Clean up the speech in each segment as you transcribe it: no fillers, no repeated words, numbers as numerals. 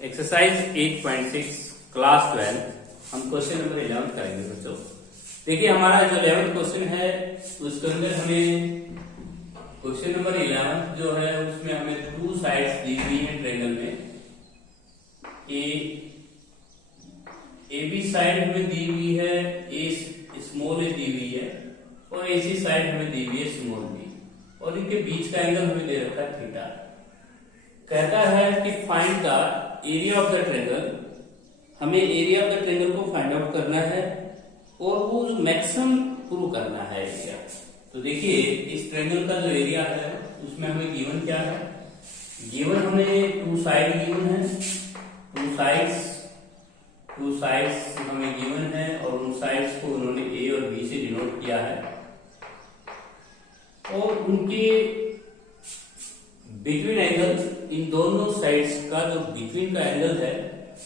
Exercise 8.6 class 12 हम question number 11 करेंगे बच्चों। देखिए हमारा जो 11th क्वेश्चन है उसके अंदर हमें क्वेश्चन नंबर 11 जो है उसमें हमें टू साइड्स दी हुई है ट्रायंगल में। ए बी साइड हमें दी हुई है, ए स्मॉल ए दी हुई है और एसी साइड हमें दी हुई है स्मॉल बी, और इनके बीच का एंगल हमें दे रखा है थीटा। कहता है कि find the area of the triangle, हमें एरिया ऑफ द ट्रायंगल को फाइंड आउट करना है और वो मैक्सिमम प्रूव करना है एरिया। तो देखिए इस ट्रायंगल का जो एरिया है उसमें हमें गिवन क्या है, गिवन हमें टू साइड गिवन है, टू साइड्स हमें गिवन है और उन साइड्स को उन्होंने ए और बी से डिनोट किया है और उनके बिटवीन एंगल, इन दोनों साइड्स का जो बिटवीन का एंगल है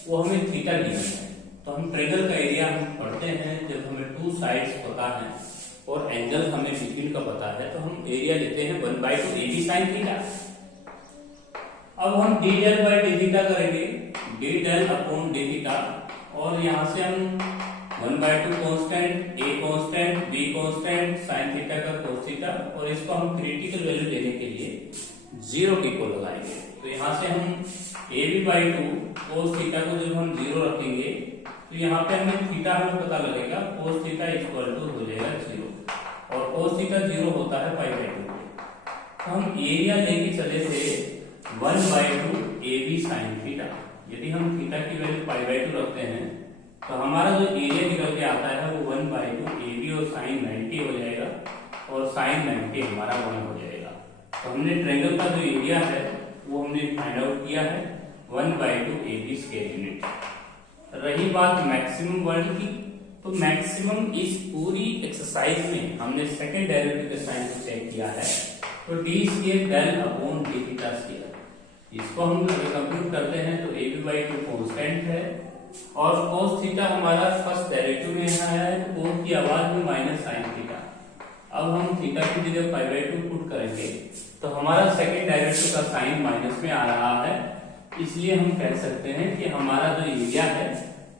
वो हमें थीटा गिवन है। तो हम ट्रायंगल का एरिया हम पढ़ते हैं जब हमें टू साइड्स पता है और एंगल हमें बिटवीन का पता है तो हम एरिया लेते हैं 1/2 AB sin थीटा। अब हम d del by d theta करेंगे, d del upon d theta, और यहाँ से हम 1/2 constant, a constant, b constant, sin theta का cos थीटा, और इसको हम क्रिटिकल वैल्यू लेने के लिए 0 के इक्वल लगाएंगे। तो यहाँ से हम ab/2 cos थीटा को जब हम 0 रखेंगे तो यहाँ पे हमें थीटा हमें पता लगेगा, cos थीटा इक्वल टू हो जाएगा 0, और cos थीटा 0 होता है π/2। तो हम एरिया लेके चले थे 1/2 AB sin थीटा। यदि हम थीटा की वैल्यू π/2 रखते हैं तो हमारा जो एरिया निकल के आता है वो 1/2 AB और sin 90 हो जाएगा, और sin 90 हमारा 1 हो जाएगा। तो हमने ट्रायंगल का जो एरिया है वो हमने फाइंड आउट किया है 1/2 AB स्क्वायर यूनिट। रही बात मैक्सिमम वर्ड की, तो मैक्सिमम इस पूरी एक्सरसाइज में हमने सेकंड डेरिवेटिव के साइन को चेक किया है, तो d square del upon d theta square, इसको हम कंप्यूट करते हैं तो ab/2 कांस्टेंट है और cos थीटा हमारा फर्स्ट डेरिवेटिव में यहाँ है तो cos की आवाज में माइनस sin थीटा। अब हम थीटा की जगह π/2 पुट करेंगे तो हमारा सेकंड डेरिवेटिव का साइन माइनस में आ रहा है, इसलिए हम कह सकते हैं कि हमारा जो एरिया है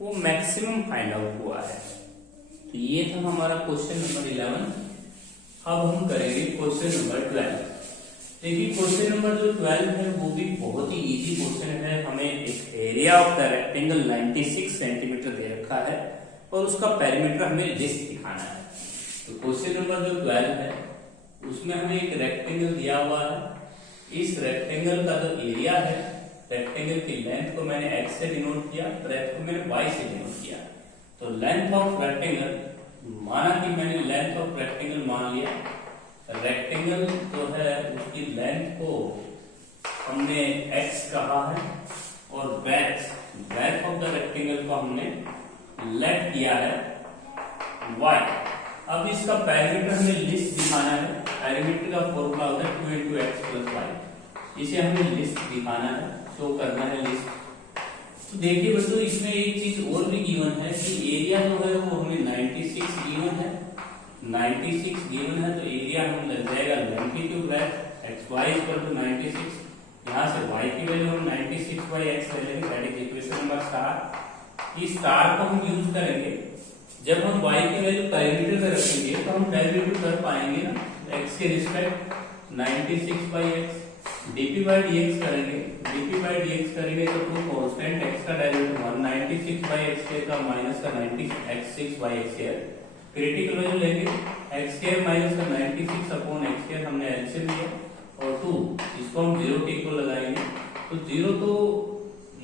वो मैक्सिमम फाइंड आउट हुआ है। तो ये था हमारा क्वेश्चन नंबर 11। अब हम करेंगे क्वेश्चन नंबर 12। देखिए क्वेश्चन नंबर जो 12 है वो भी बहुत ही इजी क्वेश्चन है। हमें एक area of the rectangle 96 centimetre दे रखा है और उसका पेरीमीटर हमें लिस्ट दिखाना है। तो क्वेश्चन नंबर जो 12 है उसमें हमें एक रेक्टेंगल दिया हुआ है। इस रेक्टेंगल का जो एरिया है, रेक्टेंगल की लेंथ को मैंने x से डिनोट किया, ब्रेथ को मैंने y से डिनोट किया। तो लेंथ ऑफ रेक्टेंगल, माना कि मैंने लेंथ ऑफ रेक्टेंगल मान लिया, रेक्टेंगल जो है उसकी लेंथ को हमने x कहा है और ब्रेथ ऑफ द रेक्टेंगल को हमने लेट किया है y। अब इसका पेरीमीटर हमें लिस्ट दिखाना है। पेरीमीटर का फॉर्मूला होता है 2 × x + y, इसे हमें लिस्ट दिखाना है, शो करना है लिस्ट। तो देखिए बच्चों इसमें एक चीज और भी गिवन है कि एरिया जो है वो हमें 96 गिवन है, 96 गिवन है, तो एरिया हम लग जाएगा लेंथ की ब्रेथ xy = 96। यहाँ से y की वैल्यू हम 96/x ले लेंगे, that is equation number star. इस स्टार को हम यूज करेंगे जब हम y की वैल्यू पेरीमीटर पे रखेंगे तो हम डेरिवेटिव कर पाएंगे ना x के रिस्पेक्ट 96/x, dp/dx करेंगे, dp/dx करेंगे तो टू कांस्टेंट x का डेरिवेटिव 196/x का माइनस का 96/x²। क्रिटिकल वैल्यू लेंगे x² माइनस का 96/x² हमने एलसीएम लिया और 2 इसको हम 0 के इक्वल लगाएंगे। तो 0 तो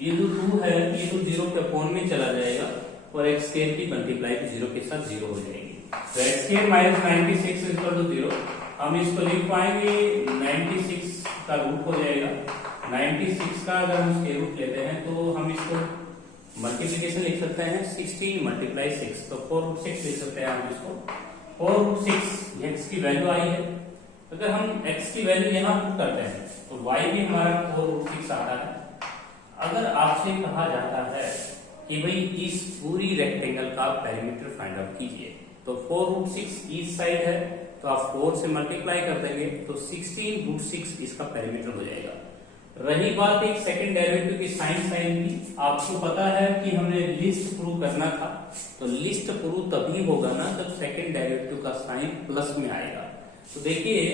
ये जो 2 है ये तो 0 के अपॉन में चला जाएगा और x² की मल्टीप्लाई 0 के साथ 0 हो जाएगी। तो x² माइनस 96 = 0। हम इसको लिख पाएंगे 96 का रूट हो जाएगा। 96 का अगर हम स्क्वायर रूट लेते हैं तो हम इसको मल्टीप्लिकेशन लिख सकते हैं 16 × 6, तो 4√6 लिख सकते हैं हम इसको 4√6। x की वैल्यू आई है, अगर हम x की वैल्यू यहाँ पुट करते हैं तो y भी हमारा 4√6 आता है। अगर आपसे कहा जाता है कि भाई इस पूरी रेक्टेंगल का पेरीमीटर फाइंड आउट कीजिए, तो 4√6 ईच साइड है तो आप 4 से मल्टीप्लाई कर देंगे तो 16√6 इसका पेरीमीटर हो जाएगा। रही बात एक सेकंड डेरिवेटिव की साइन की, आपको पता है कि हमने लिस्ट प्रूव करना था, तो लिस्ट प्रूव तभी होगा ना जब सेकंड डेरिवेटिव का साइन प्लस में आएगा। तो देखिए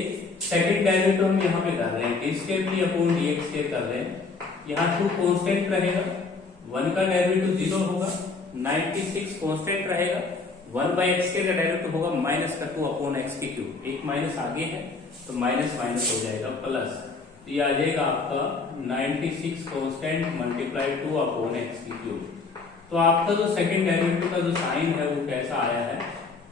सेकंड डेरिवेटिव हम यहाँ पे कर रहे हैं D square T upon D x square कर रहे हैं, यहाँ 2 कांस्टेंट रहेगा, 1 का डेरिवेटिव 0 होगा, 96 कांस्टेंट रहेगा, 1 बाई एक्स स्क्वायर का डेरिवेटिव होगा माइनस का 2 अपॉन एक्स की क्यूब, एक माइनस आगे है तो माइनस माइनस हो जाएगा प्लस, ये आ जाएगा आपका 96 कांस्टेंट मल्टीप्लाई 2 अपॉन एक्स की क्यूब। तो आपका जो सेकंड डेरिवेटिव का जो साइन है वो कैसा आया है,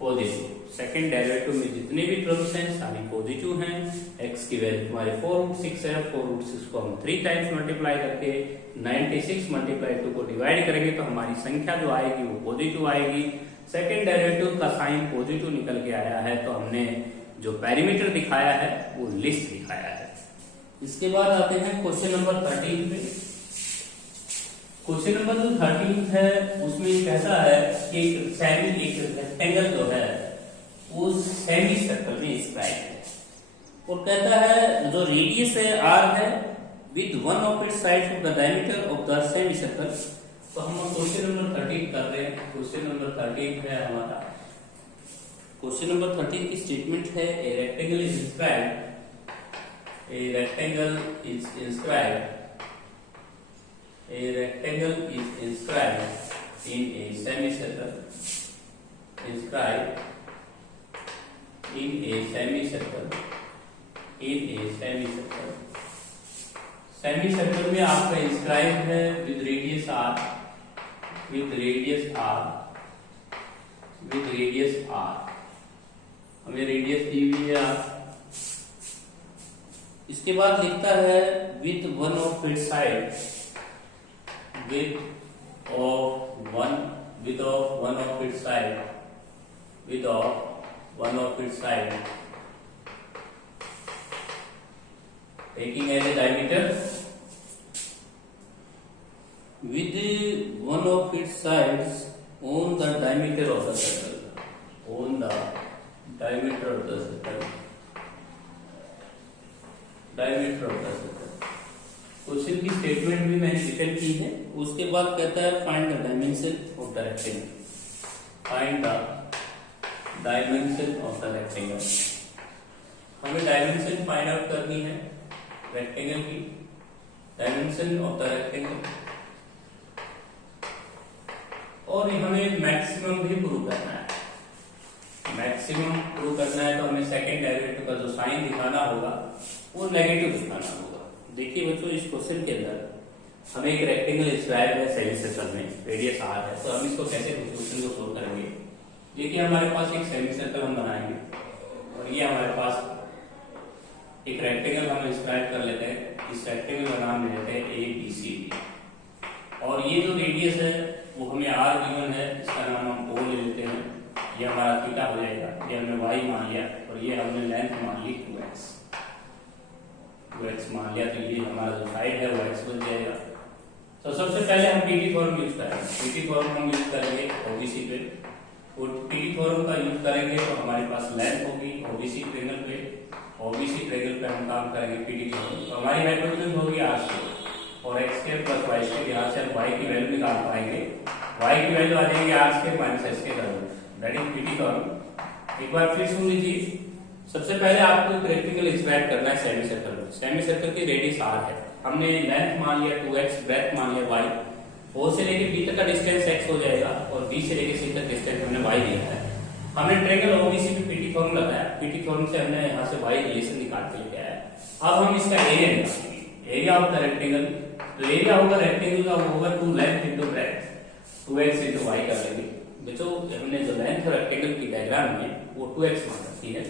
पॉजिटिव। सेकंड डेरिवेटिव में जितने भी टर्म्स हैं सारे पॉजिटिव हैं। एक्स की वैल्यू हमारे 4√6 है, 4√6 को हम 3 टाइम्स मल्टीप्लाई करके 96 मल्टीप्लाई 2 को डिवाइड करेंगे तो हमारी संख्या जो आएगी वो पॉजिटिव आएगी। सेकंड डेरिवेटिव का साइन पॉजिटिव निकल के आया है तो हमने जो पैरामीटर दिखाया है वो लिस्ट दिखाया है। इसके बाद आते हैं क्वेश्चन नंबर 13 पे। क्वेश्चन नंबर जो 13 है उसमें कैसा है कि एक रेक्टेंगल जो है वो सेमी सर्कल में इंस्क्राइब है और कहता है जो रेडियस है r है with one of its sides of the diameter of the semi circle. तो हम क्वेश्चन नंबर 13 कर रहे हैं। क्वेश्चन नंबर 13 है हमारा, क्वेश्चन नंबर 13 की स्टेटमेंट है a rectangle is inscribed, a rectangle is inscribed in a semicircle, semicircle में आपका इंस्क्राइब है विद रेडियस r, हमें रेडियस दी हुई है r। इसके बाद लिखता है with one of its side, with of one of its side taking as a diameter, with one of its sides on the diameter of the circle, diameter of the circle. Question की statement भी मैंने written की है। उसके बाद कहता है find the dimension of the rectangle, हमें डायमेंशन फाइंड आउट करनी है रेक्टेंगल की, डायमेंशन ऑफ द रेक्टेंगल, और हमें मैक्सिमम भी प्रूव करना है। मैक्सिमम प्रूव करना है तो हमें सेकंड डेरिवेटिव का जो साइन दिखाना होगा वो नेगेटिव दिखाना होगा। देखिए बच्चों इस क्वेश्चन के अंदर हमें एक रेक्टेंगल इंस्क्राइब है सेमी सर्कल में, रेडियस r है, तो हम इसको कैसे क्वेश्चन को सोल्व करेंगे। देखिए हमारे पास एक सेमी सर्कल हम बनाएंगे और ये हमारे पास एक रेक्टेंगल हम इंस्क्राइब कर लेते हैं। इस रेक्टेंगल का नाम ले लेते हैं ABCD और ये जो रेडियस है वो हमें r गिवन है, इसका नाम हम O ले लेते हैं। ये हमारा थीटा हो जाएगा, ये हमने y मान लिया और ये हमने लेंथ मान ली 2x मान लिया, तो ये हमारा जो साइड है वो x बन जाएगा। तो सबसे पहले हम पीटी फॉर्म यूज करेंगे। पीटी फॉर्म हम यूज करेंगे ओबीसी पे, और पीटी फॉर्म का यूज करेंगे तो हमारे पास लेंथ होगी ओबीसी ट्रायंगल पे, ओबीसी ट्रायंगल पे हम काम करेंगे पीटी फॉर्म। तो हमारी हाइपोटेनस होगी r स्क्वायर और x square plus y square, यहाँ से हम y की वैल्यू निकाल पाएंगे। y की वैल्यू आ जाएगी r square minus s square, that is PT form. एक बार फिर सुन लीजिए, सबसे पहले आपको एक रेक्टेंगल इंस्क्राइब करना है सेमी सर्कल में। सेमी सर्कल की रेडियस r है, हमने लेंथ मान लिया 2x, ब्रेथ मान लिया y, O से लेके B तक का डिस्टेंस x हो जाएगा और B से लेके C तक डिस्टेंस हमने y दिया है। हमने ट्रायंगल OBC पे पीटी फॉर्म लगाया, पीटी फॉर्म से हमने यहाँ से y रिलेशन निकाल के लेके आया। अब हम इसका एरिया निकालेंगे, एरिया ऑफ द रेक्टेंगल। तो एरिया होगा रेक्टेंगल का वो होगा 2 length into breadth, 2x into y कर लेंगे। बच्चों हमने जो लेंथ रेक्टेंगल की डायग्राम में वो 2x मान रखी है,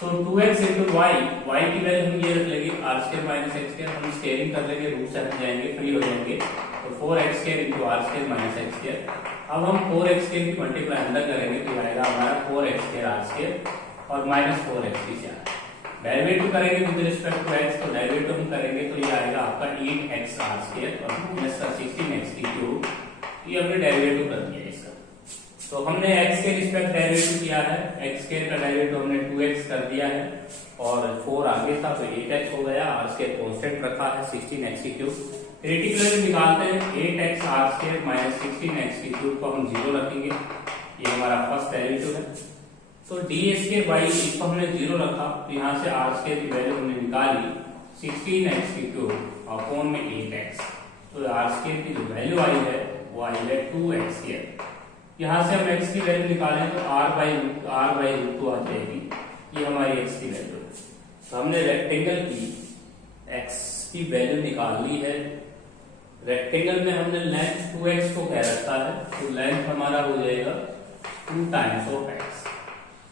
तो 2x इंटू y, y की वैल्यू हम ये रख लेंगे r square minus x square, हम स्क्वायरिंग कर लेंगे, रूट से हट जाएंगे, फ्री हो जाएंगे, तो 4x square into r square minus x square. अब हम 4x स्क्वायर की मल्टीप्लाई अंदर करेंगे तो आएगा हमारा 4x स्क्वायर r स्क्वायर और माइनस 4x की से डेरिवेटिव करेंगे विद रिस्पेक्ट टू x, तो डेरिवेटिव हम करेंगे तो ये आएगा आपका 8x r स्क्वायर और माइनस 16x की क्यूब। ये हमने डेरिवेटिव कर दिया इसका। तो हमने x के रिस्पेक्ट डेरिवेटिव किया है, x स्क्वायर का डेरिवेटिव हमने 2x कर दिया है और 4 आगे था तो 8x हो गया, r स्क्वायर कांस्टेंट रखा है 16x की क्यूब। क्रिटिकल वैल्यू निकालते हैं 8x r square minus 16x की क्यूब को हम 0 रखेंगे, ये हमारा फर्स्ट डेरिवेटिव है। तो डी स्क्वायर बाई इसको हमने 0 रखा तो यहाँ से r स्क्वायर की वैल्यू हमने निकाली 16x की क्यूब अपॉन में 8x, तो r स्क्वायर की जो वैल्यू आई है वो आई है 2x स्क्वायर। यहाँ से हम x की वैल्यू निकालें तो r बाई रूट 2 आ जाएगी, ये हमारी x की वैल्यू है। तो हमने रेक्टेंगल की x की वैल्यू निकाल ली है। रेक्टेंगल में हमने लेंथ 2x को कह रखा है, तो लेंथ हमारा हो जाएगा 2 टाइम्स ऑफ x।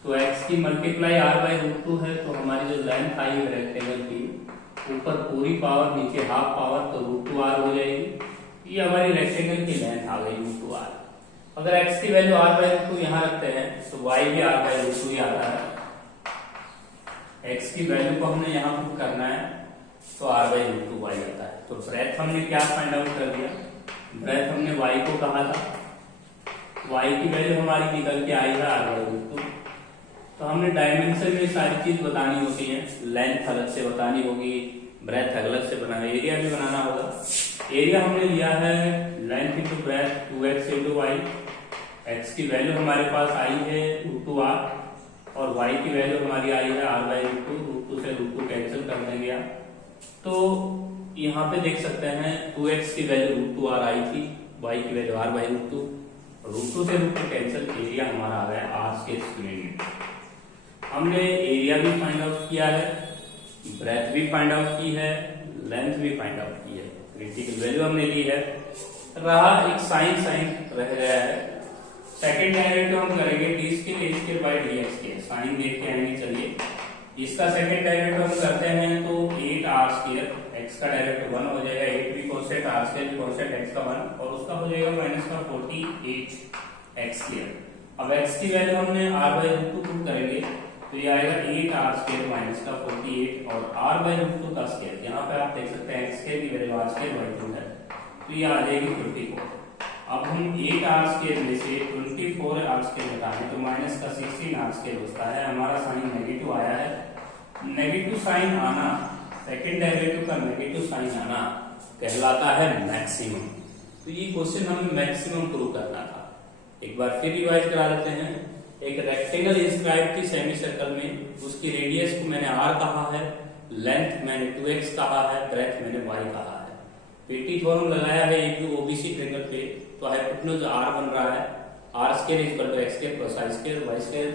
तो x की मल्टीप्लाई r बाई रूट 2 है, तो हमारी जो लेंथ आई है रेक्टेंगल की, ऊपर पूरी पावर नीचे हाफ पावर, तो रूट 2r हो जाएगी। ये हमारी रेक्टेंगल की लेंथ आ गई रूट 2r। अगर x की वैल्यू r बाई रूट 2 यहाँ रखते हैं तो y भी r बाई रूट 2 ही आता है। x की वैल्यू को हमने यहाँ पुट करना है तो r बाई रूट 2 y आता है। तो ब्रेथ हमने क्या फाइंड आउट कर दिया, ब्रेथ हमने y को कहा था, y की वैल्यू हमारी निकल के आई है r बाई रूट 2। तो हमने डायमेंशन में सारी चीज बतानी होती है, लेंथ अलग से बतानी होगी, ब्रेथ अलग से बनाना, एरिया भी बनाना होगा। एरिया हमने लिया है length into breadth 2x into Y, x की वैल्यू हमारे पास आई है रूट 2r और y की वैल्यू हमारी आई है r बाई रूट 2, रूट 2 से रूट 2 कैंसिल कर देंगे आप। तो यहाँ पे देख सकते हैं 2x की वैल्यू रूट 2r आई थी, y की value r by root 2, root 2 से रूट 2 कैंसिल, एरिया हमारा आ गया r के स्क्वायर यूनिट। हमने एरिया भी फाइंड आउट किया है, ब्रेथ भी फाइंड आउट की है, लेंथ भी फाइंड आउट की है, क्रिटिकल वैल्यू हमने ली है। रहा एक साइन रह गया है, सेकंड डेरिवेटिव हम करेंगे D square a square by dx के, साइन देख के आएंगे। चलिए इसका सेकंड डेरिवेटिव हम करते हैं तो 8r स्क्वायर, x का डेरिवेटिव 1 हो जाएगा, 8 भी कांस्टेंट, r स्क्वायर भी कांस्टेंट, x का 1 और उसका हो जाएगा माइनस का 48x स्क्वायर। अब x की वैल्यू हमने r बाई रूट 2 पुट करेंगे तो ये आएगा 8r स्क्वायर माइनस का 48 और r बाई रूट 2 का स्क्वायर, यहाँ पे आप देख सकते हैं x स्क्वायर की वैल्यू r स्क्वायर बाई 2 है, तो ये आ जाएगी 24। अब हम 8r स्क्वायर में से 24r स्क्वायर घटाएं तो माइनस का 16r स्क्वायर होता है, हमारा साइन नेगेटिव आया है। नेगेटिव साइन आना, सेकंड डेरिवेटिव का नेगेटिव साइन आना कहलाता है मैक्सिमम। तो ये क्वेश्चन हमें मैक्सिमम प्रूव करना था। एक बार फिर रिवाइज करा लेते हैं। एक रेक्टेंगल इंस्क्राइब थी सेमी सर्कल में, उसकी रेडियस को मैंने r कहा है, लेंथ मैंने 2x कहा है, ब्रेथ मैंने y कहा है। पीटी थ्योरम लगाया है एक भी ओबीसी ट्रायंगल पे, तो हाइपोटेन्यूज r बन रहा है, r square equal to x square plus y square, y square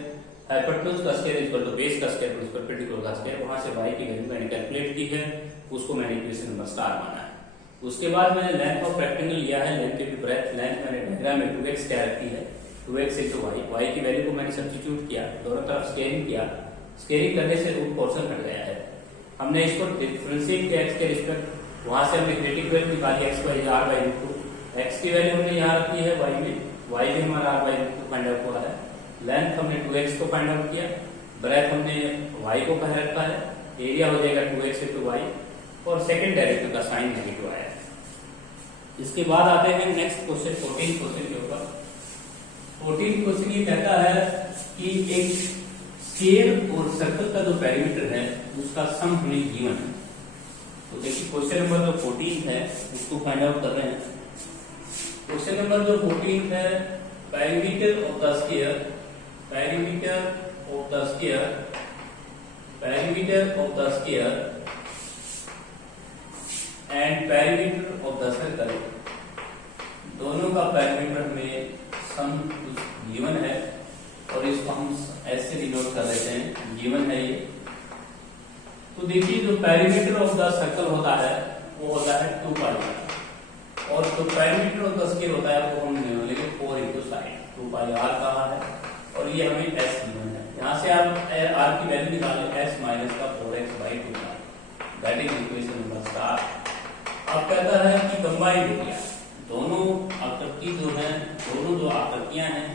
hypotenuse का स्क्वायर इक्वल टू बेस का स्क्वायर प्लस परपेंडिकुलर का स्क्वायर। वहां से y की वैल्यू मैंने कैलकुलेट की है, उसको मैंने इक्वेशन नंबर स्टार माना है। उसके बाद मैंने लेंथ ऑफ रेक्टेंगल लिया है, लेंथ की ब्रेथ, लेंथ मैंने डायग्राम में 2x क्या रखी है, 2x इंटू y की वैल्यू को मैंने सब्स्टिट्यूट किया, दोनों तरफ स्केलिंग किया, स्केलिंग करने से रूट पोर्शन हट गया है। हमने इसको डिफरेंशिएट किया x के रिस्पेक्ट, वहां से हमने क्रिटिकल वैल्यू निकाली x by r by root 2, x की वैल्यू हमने यहाँ रखी है y में, y भी हमारा r by root 2 find out हुआ है, लेंथ हमने 2x को फाइंड आउट किया, ब्रेथ हमने y को कह रखा है, एरिया हो जाएगा 2x इंटू y और सेकंड डेरिवेटिव का साइन नेगेटिव आया है। इसके बाद आते हैं नेक्स्ट क्वेश्चन 14 क्वेश्चन के ऊपर। 14 क्वेश्चन ये कहता है कि एक स्फीयर और सर्कल का जो पेरीमीटर है उसका सम हमें गिवन है। तो देखिए क्वेश्चन नंबर जो 14 है उसको फाइंड आउट कर रहे हैं। क्वेश्चन नंबर जो 14 है, perimeter of the sphere, perimeter of the sphere, perimeter of the sphere and perimeter of the circle, दोनों का पेरीमीटर में सम गिवन है और इसको हम ऐसे डिनोट कर देते हैं, गिवन है ये। तो देखिए जो पेरीमीटर ऑफ द सर्कल होता है वो होता है 2 पाई और जो पेरीमीटर ऑफ द स्फीयर होता है वो हम लेंगे 4 इंटू साइन, 2 पाई r कहा है और ये हमें s गिवन है। यहाँ से आप r की वैल्यू निकालें, s माइनस का 4x by 2 that is equation number star. अब कहता है कि कंबाइंड एरिया, दोनों आकृति जो है, दोनों जो आकृतियां हैं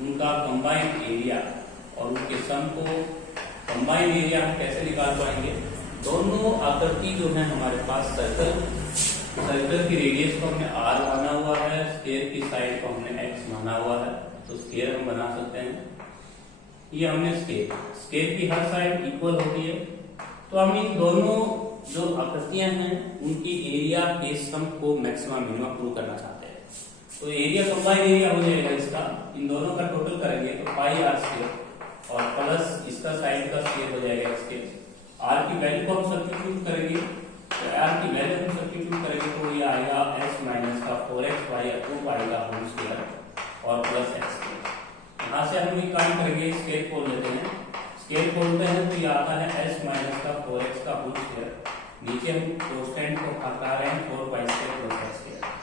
उनका कंबाइंड एरिया और उनके सम को कंबाइंड एरिया हम कैसे निकाल पाएंगे। दोनों आकृति जो है हमारे पास सर्कल, सर्कल की रेडियस को हमने r माना हुआ है, स्फीयर की साइड को हमने x माना हुआ है। तो स्केयर हम बना सकते हैं। ये हमने स्केयर की हर साइड इक्वल होती है, तो हम इन दोनों जो आकृतियां हैं उनकी एरिया के सम को मैक्सिमम मिनिमम प्रूव करना चाहते हैं। तो एरिया कंबाइंड एरिया हो जाएगा इसका, इन दोनों का टोटल करेंगे तो पाई आर स्क्वायर और प्लस इसका साइड का स्क्वायर हो जाएगा इसके। आर की वैल्यू को हम सब्स्टिट्यूट करेंगे, तो आर की वैल्यू हम सब्स्टिट्यूट करेंगे तो ये आएगा s माइनस का 4x बाई 2 पाई का होल स्क्वायर और प्लस x स्क्वायर। यहाँ से हम ये काम करेंगे, स्केल खोल लेते हैं, स्केल खोलते हैं तो ये आता है s माइनस का 4x का होल स्क्वायर, नीचे हम कांस्टेंट को हटा रहे हैं 4 pi square plus x square.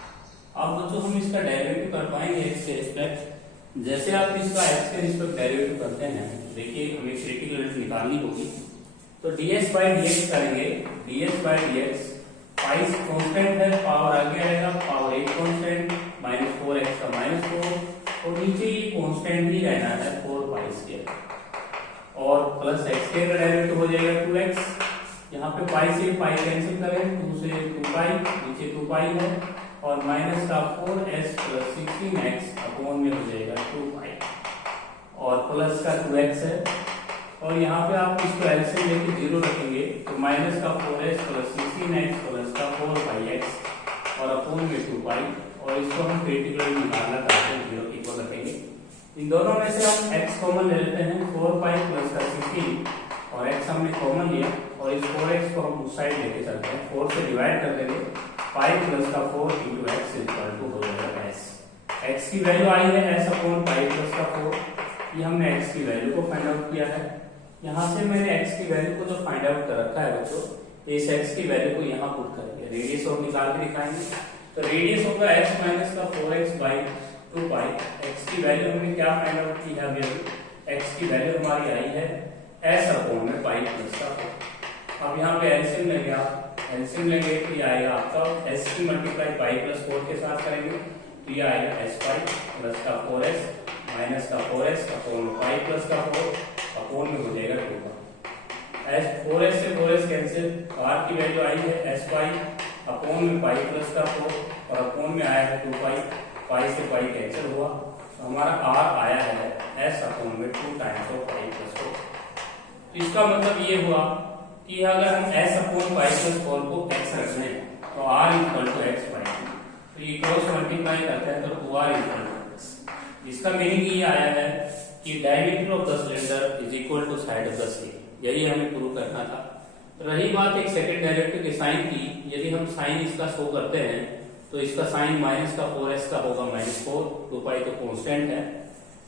अब बच्चों हम इसका डेरिवेटिव कर पाएंगे x के रिस्पेक्ट। जैसे आप इसका x के रिस्पेक्ट डेरिवेटिव करते हैं, देखिए हमें क्रिटिकल वैल्यू निकालनी होगी, तो ds बाई dx करेंगे, ds by dx pi constant है, पावर आगे आएगा, पावर एक कांस्टेंट माइनस 4x का माइनस 4 और नीचे ये कांस्टेंट ही रहना है 4 पाई स्क्वायर और प्लस x स्क्वायर का डेरिवेटिव हो जाएगा 2x। यहाँ पे पाई से पाई कैंसिल करें, 2 से 2 पाई, नीचे 2 पाई है और माइनस का 4s प्लस 16x अपॉन में हो जाएगा 2 पाई और प्लस का 2x है और यहाँ पे आप इसको एलसीएम लेके 0 रखेंगे तो माइनस का 4s प्लस 16x प्लस का 4 पाई x और अपॉन में 2 पाई और इसको हम क्रिटिकल निकालना चाहते हैं 0 के इक्वल रखेंगे। इन दोनों में से हम x कॉमन ले लेते हैं, 4 पाई प्लस का 16 और x हमने कॉमन लिया और इस 4x को हम उस साइड लेके चलते हैं, 4 से डिवाइड कर देंगे, पाई प्लस का 4 इंटू x इक्वल टू हो जाएगा s। x की वैल्यू आई है s अपॉन पाई प्लस का 4, ये हमने x की वैल्यू को फाइंड आउट किया है। यहाँ से मैंने x की वैल्यू को जो फाइंड आउट कर रखा है बच्चों, इस x की वैल्यू को यहाँ पुट करेंगे, रेडियस ऑफ निकाल के दिखाएंगे, तो रेडियस होगा x माइनस का 4x बाई 2 पाई। x की वैल्यू हमने क्या फाइंड आउट की है अभी, x की वैल्यू हमारी आई है s अपॉन में पाई प्लस का 4। अब यहाँ पे एलसीएम लेंगे, आप एलसीएम लेंगे तो ये आएगा आपका s की मल्टीप्लाई पाई प्लस 4 के साथ करेंगे तो ये आएगा s पाई प्लस का 4s माइनस का 4s अपॉन पाई प्लस का 4 अपॉन में हो जाएगा 2 का। s 4s से 4s कैंसिल, r की वैल्यू आई है s पाई अपॉन में पाई प्लस का 4 और अपॉन में आया है 2 पाई, पाई से पाई कैंसिल हुआ तो हमारा r आया है s अपॉन में 2 टाइम्स ऑफ पाई प्लस 4। इसका मतलब ये हुआ कि अगर हम s अपॉन पाई प्लस 4 को x रख लें तो r equal to x by 2, तो ये क्रॉस मल्टीप्लाई करते हैं तो 2r इक्वल टू x। इसका मीनिंग ये आया है कि diameter of the cylinder is equal to side of the scale, यही हमें प्रूव करना था। रही बात एक सेकंड डेरिवेटिव के साइन की, यदि हम साइन इसका शो करते हैं तो इसका साइन माइनस का 4s का होगा माइनस 4, 2 पाई तो कांस्टेंट है,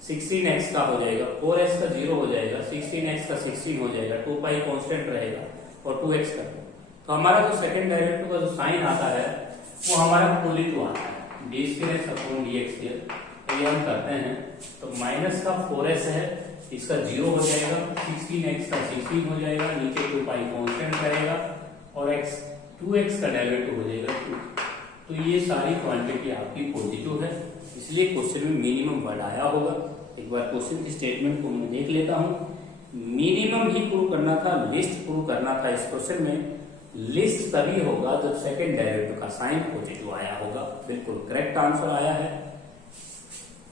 16x का हो जाएगा, 4s का 0 हो जाएगा, 16x का 16 हो जाएगा, 2 पाई कांस्टेंट रहेगा और 2x का। तो हमारा जो सेकंड डेरिवेटिव का जो साइन आता है वो हमारा पॉजिटिव आता है, d square upon dx square. तो ये हम करते हैं तो माइनस का 4s है, इसका 0 हो जाएगा, 16x का 16 हो जाएगा, नीचे 2 पाई कांस्टेंट रहेगा और x 2x का डेरिवेटिव हो जाएगा 2। तो ये सारी क्वांटिटी आपकी पॉजिटिव है, इसलिए क्वेश्चन में मिनिमम वर्ड आया होगा। एक बार क्वेश्चन की स्टेटमेंट को मैं देख लेता हूँ, मिनिमम ही प्रूव करना था, लिस्ट प्रूव करना था। इस क्वेश्चन में लिस्ट तभी होगा जब सेकंड डेरिवेटिव का साइन पॉजिटिव आया होगा। बिल्कुल करेक्ट आंसर आया है।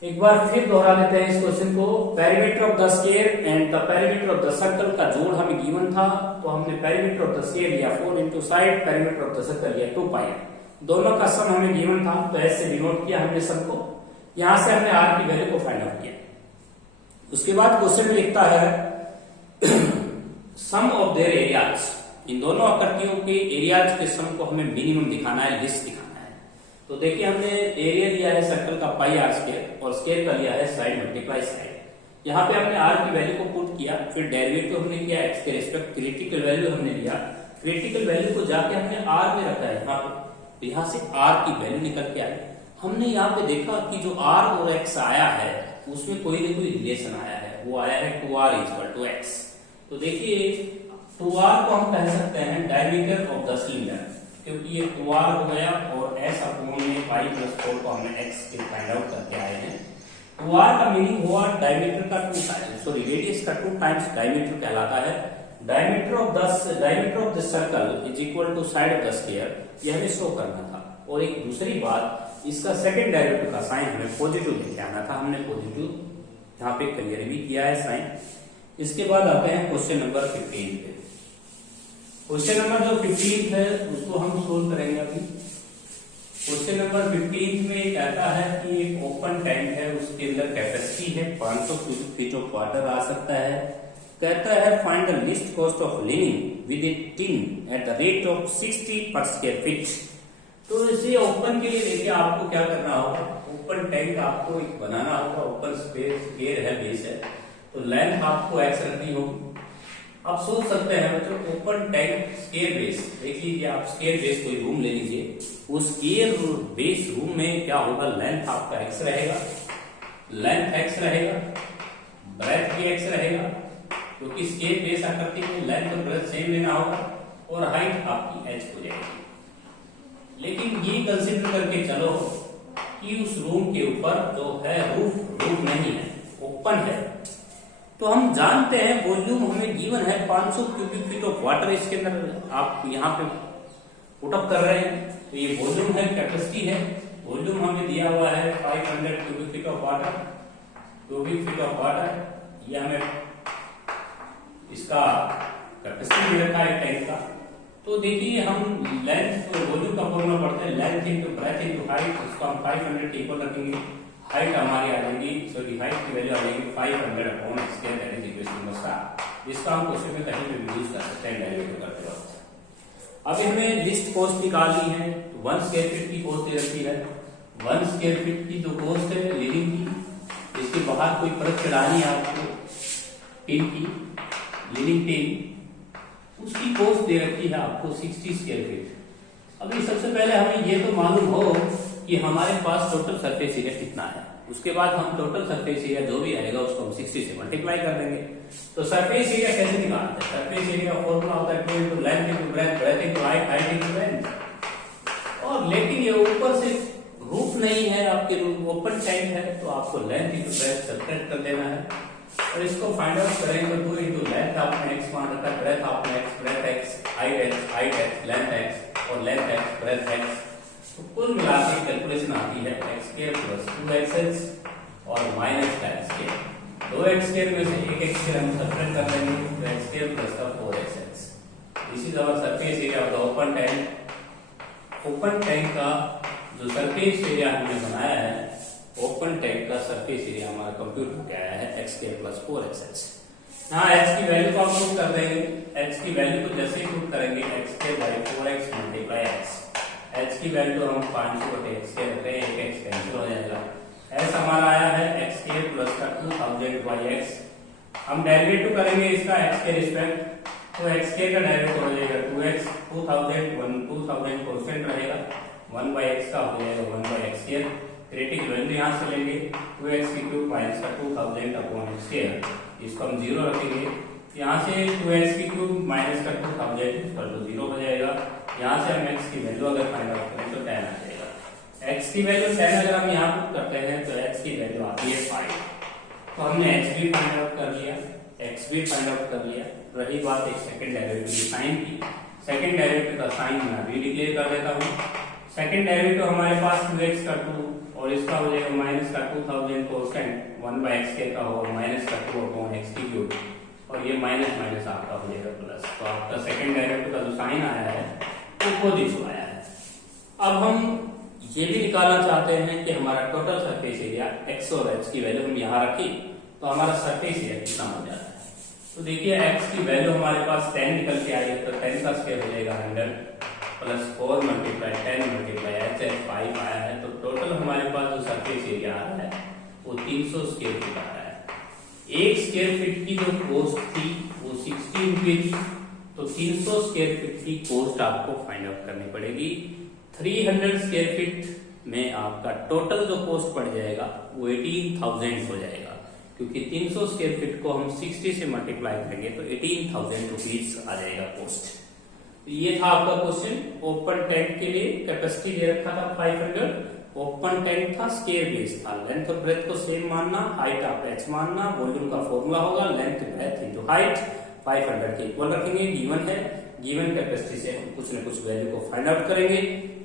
एक बार फिर दोहरा लेते हैं इस क्वेश्चन को। Perimeter of the sphere and the perimeter of the circle का जोड़ हमें गिवन था, तो हमने पेरीमीटर ऑफ द स्फीयर लिया 4 into side, perimeter of the circle लिया 2 पाई। दोनों का सम हमें गिवन था तो ऐसे डिनोट किया हमने सम को। यहां से हमने r की वैल्यू को फाइंड आउट किया। उसके बाद क्वेश्चन में लिखता है सम ऑफ देयर एरियाज, इन दोनों आकृतियों के एरियाज के सम को हमें मिनिमम दिखाना है, लिस्ट दिखाना है। तो देखिए हमने एरिया लिया है सर्कल का पाई आर स्क्वायर और स्क्वायर का लिया है साइड मल्टीप्लाई साइड। यहाँ पे हमने r की वैल्यू को पुट किया, फिर डेरिवेटिव हमने किया x के रिस्पेक्ट, क्रिटिकल वैल्यू हमने लिया, क्रिटिकल वैल्यू को जाके हमने r में रखा है यहाँ पे, तो यहाँ से r की वैल्यू निकल के आई। हमने यहाँ पे देखा कि जो r और x आया है उसमें कोई ना कोई रिलेशन आया है, वो आया है 2r इक्वल टू x। तो देखिए 2r को हम कह सकते हैं डायमीटर ऑफ द सिलेंडर, क्योंकि ये 2r हो गया और s अपॉन में पाई प्लस 4 को हमने x के फाइंड आउट करके आए हैं। 2r का मीनिंग हुआ डायमीटर का 2 टाइम्स, सॉरी रेडियस का 2 टाइम्स डायमीटर कहलाता है। Diameter of the circle is equal to side of the sphere, यह हमें शो करना था। और एक दूसरी बात, इसका सेकंड डेरिवेटिव का साइन हमें पॉजिटिव लेके आना था, हमने पॉजिटिव यहाँ पे क्लियर भी किया है साइन। इसके बाद आते हैं क्वेश्चन नंबर 15 पे। क्वेश्चन नंबर जो 15 है उसको हम सोल्व करेंगे अभी। क्वेश्चन नंबर 15 में कहता है कि एक ओपन टैंक है, उसके अंदर कैपेसिटी है 500 क्यूबिक फीट ऑफ वाटर आ सकता है। कहता है find the least cost of living with A tin at the rate of 60 पर स्क्वायर फीट। तो इसे ओपन के लिए देखिए आपको क्या करना होगा, ओपन टैंक आपको एक बनाना होगा, ओपन स्पेस स्क्वायर है, बेस है, तो लेंथ आपको एक्स रखनी होगी। आप सोच सकते हैं बच्चों, ओपन टैंक स्क्वायर बेस, देख लीजिए आप स्क्वायर बेस कोई रूम ले लीजिए, उस स्क्वायर बेस रूम में क्या होगा, लेंथ आपका एक्स रहेगा, लेंथ एक्स रहेगा, ब्रेथ भी एक्स रहेगा, क्योंकि स्क्वायर बेस आकृति में लेंथ और ब्रेथ सेम लेना होगा, और हाइट आपकी एच हो जाएगी। लेकिन ये कंसिडर करके चलो कि उस रूम के ऊपर जो है रूफ नहीं है, ओपन है, तो हम जानते हैं वॉल्यूम हमें गिवन है 500 क्यूबिक फीट ऑफ वाटर, इसके अंदर आप यहाँ पे पुट अप कर रहे हैं, तो ये वॉल्यूम है, कैपेसिटी है, वॉल्यूम हमें दिया हुआ है 500 cubic feet of water, cubic feet of water, ये हमें इसका कैपेसिटी दे रखा है टैंक का। तो देखिए हम लेंथ और वॉल्यूम का फॉर्मूला पढ़ते हैं, length into breath into height, इसको हम 500 इक्वल रखेंगे, हाइट हमारी आ जाएगी, सॉरी हाइट की वैल्यू आ जाएगी 500 upon x square, that is equation number 7। इसका हम क्वेश्चन में कहीं भी यूज कर सकते हैं डेरिवेटिव करते वक्त। अब हमें लिस्ट कॉस्ट निकालनी है, 1 स्क्वायर फीट की कॉस्ट दे रखी है, 1 स्क्वायर फीट की जो कॉस्ट है लिविंग की, इसके बाहर कोई परत चढ़ानी है आपको टिन की, लिविंग टिन, उसकी कॉस्ट दे रखी है आपको 60 स्क्वायर फीट। अभी सबसे पहले हमें ये तो मालूम हो कि हमारे पास टोटल सरफेस एरिया कितना है, उसके बाद हम टोटल सरफेस एरिया जो भी आएगा उसको हम 60 से मल्टीप्लाई कर देंगे। तो सरफेस एरिया कैसे निकालते हैं, सरफेस एरिया का फॉर्मूला होता है 2 into length into breadth, breadth into height, height into length. और लेकिन ये ऊपर से रूफ नहीं है, आपके ओपन टैंक है, तो आपको लेंथ इनटू ब्रेथ सब्ट्रैक्ट कर देना है, और इसको फाइंड आउट करेंगे। 2 इनटू लेंथ आपने x मान रखा है, ब्रेथ आपने x, breadth x, height x, length x, और लेंथ x, ब्रेथ x, तो कुल मिला के कैलकुलेशन आती है x स्क्वायर प्लस 2xh और माइनस का x स्क्वायर, 2x स्क्वायर में से एक x स्क्वायर हम सब्ट्रैक्ट कर देंगे, तो x स्क्वायर प्लस का 4xh। This is our surface area of the open tank. Open tank का जो सरफेस एरिया हमने बनाया है, ओपन टैंक का सरफेस एरिया हमारा कंप्यूट होकर आया है x स्क्वायर प्लस 4xh। यहाँ h की वैल्यू को आप पुट कर देंगे, h की वैल्यू को जैसे ही पुट करेंगे x square by 4x multiply x, h की वैल्यू हम 500 बटे x के रखते हैं, एक x कैंसिल हो जाएगा, s हमारा आया है x स्क्वायर प्लस का 2000 बाई x। हम डेरिवेटिव करेंगे इसका x के रिस्पेक्ट, तो x स्क्वायर का डेरिवेटिव हो जाएगा 2x, 2000 कांस्टेंट रहेगा, 1 बाई x का हो जाएगा 1 by x square, critical value यहाँ से लेंगे 2x की क्यूब माइनस का 2000 अपॉन x स्क्वायर, इसको हम 0 रखेंगे, यहाँ से 2x की क्यूब माइनस का 2000 इक्वल टू 0 हो जाएगा। यहाँ से हम x की वैल्यू अगर फाइंड आउट करें तो 10 आ जाएगा, x की वैल्यू 10 अगर हम यहाँ पुट करते हैं तो x की वैल्यू आती है 5। तो हमने x भी फाइंड आउट कर लिया, x भी फाइंड आउट कर लिया। रही बात एक सेकंड डेरिवेटिव की साइन की, सेकंड डेरिवेटिव का साइन मैं अभी डिक्लेयर कर देता हूँ। सेकंड डेरिवेटिव हमारे पास 2x का 2 और इसका हो जाएगा माइनस का 2000 कांस्टेंट 1 बाई x के का होगा माइनस का 2 अपॉन x की क्यूब, और ये माइनस माइनस आपका हो जाएगा प्लस। तो आपका सेकंड डेरिवेटिव का जो साइन आया है वो पॉजिटिव आया है। अब हम ये भी निकालना चाहते हैं कि हमारा टोटल सरफेस एरिया x और h की वैल्यू हम यहाँ रखी तो हमारा सरफेस एरिया कितना हो जाता है। तो देखिए x की वैल्यू हमारे पास 10 निकल के आई है, तो 10 का स्क्वायर हो जाएगा 100 प्लस 4 मल्टीप्लाई 10 मल्टीप्लाई h 5 आया है, तो टोटल हमारे पास जो सरफेस एरिया आ रहा है वो 300 स्क्वायर फीट आ रहा है। एक स्क्वायर फीट की जो कॉस्ट थी वो 60 रुपए थी, तो 300 स्क्वायर फीट की कॉस्ट आपको फाइंड आउट करनी पड़ेगी। 300 स्क्वायर फीट में आपका टोटल जो कॉस्ट पड़ जाएगा वो 18,000 हो जाएगा, क्योंकि 300 स्क्वायर फीट को हम 60 से मल्टीप्लाई करेंगे तो 18,000 रुपीज आ जाएगा कॉस्ट। ये था आपका क्वेश्चन। ओपन टैंक के लिए कैपेसिटी दे रखा था 500, ओपन टैंक था, स्क्वायर बेस था, लेंथ और ब्रेथ को सेम मानना, हाइट आप h मानना, वॉल्यूम का फॉर्मूला होगा लेंथ ब्रेथ इनटू हाइट 500 के इक्वल रखेंगे। गिवन है, गिवन कैपेसिटी से हम कुछ न कुछ वैल्यू को फाइंड आउट करेंगे।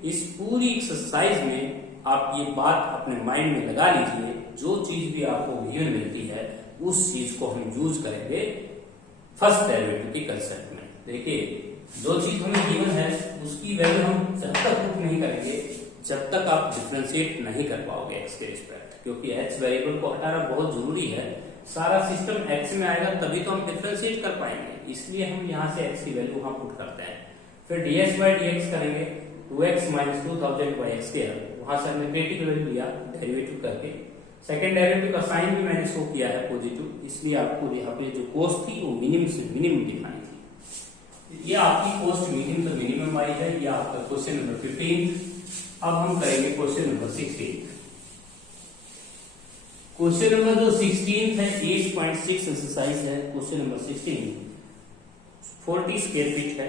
इस पूरी एक्सरसाइज में आप ये बात अपने माइंड में लगा लीजिए, जो चीज भी आपको गिवन मिलती है उस चीज को हम यूज करेंगे फर्स्ट डेरिवेटिव के कंसेप्ट में। देखिए, जो चीज हमें गिवन है उसकी वैल्यू हम जब तक प्रूफ नहीं करेंगे जब तक आप डिफरेंशिएट नहीं कर पाओगे एक्स के रिस्पेक्ट, क्योंकि एक्स वेरिएबल को हटाना बहुत जरूरी है। सारा सिस्टम एक्स में आएगा तभी तो हम डिफरेंशिएट कर पाएंगे, इसलिए हम यहाँ से एक्स की वैल्यू वहां पुट करते हैं। फिर dx बाई dx करेंगे 2x minus 2000 by x square, वहां से हमने क्रिटिकल वैल्यू लिया डेरिवेटिव करके। सेकंड डेरिवेटिव का साइन भी मैंने शो किया है पॉजिटिव, इसलिए आपको यहाँ पे जो कॉस्ट थी वो मिनिमम से मिनिमम दिखानी थी। ये आपकी कॉस्ट मिनिमम से मिनिमम आई है, ये आपका क्वेश्चन नंबर 15। अब हम करेंगे क्वेश्चन नंबर 16। क्वेश्चन नंबर जो 16 है 8.6 एक्सरसाइज है। क्वेश्चन नंबर 16 40 स्क्वायर फीट है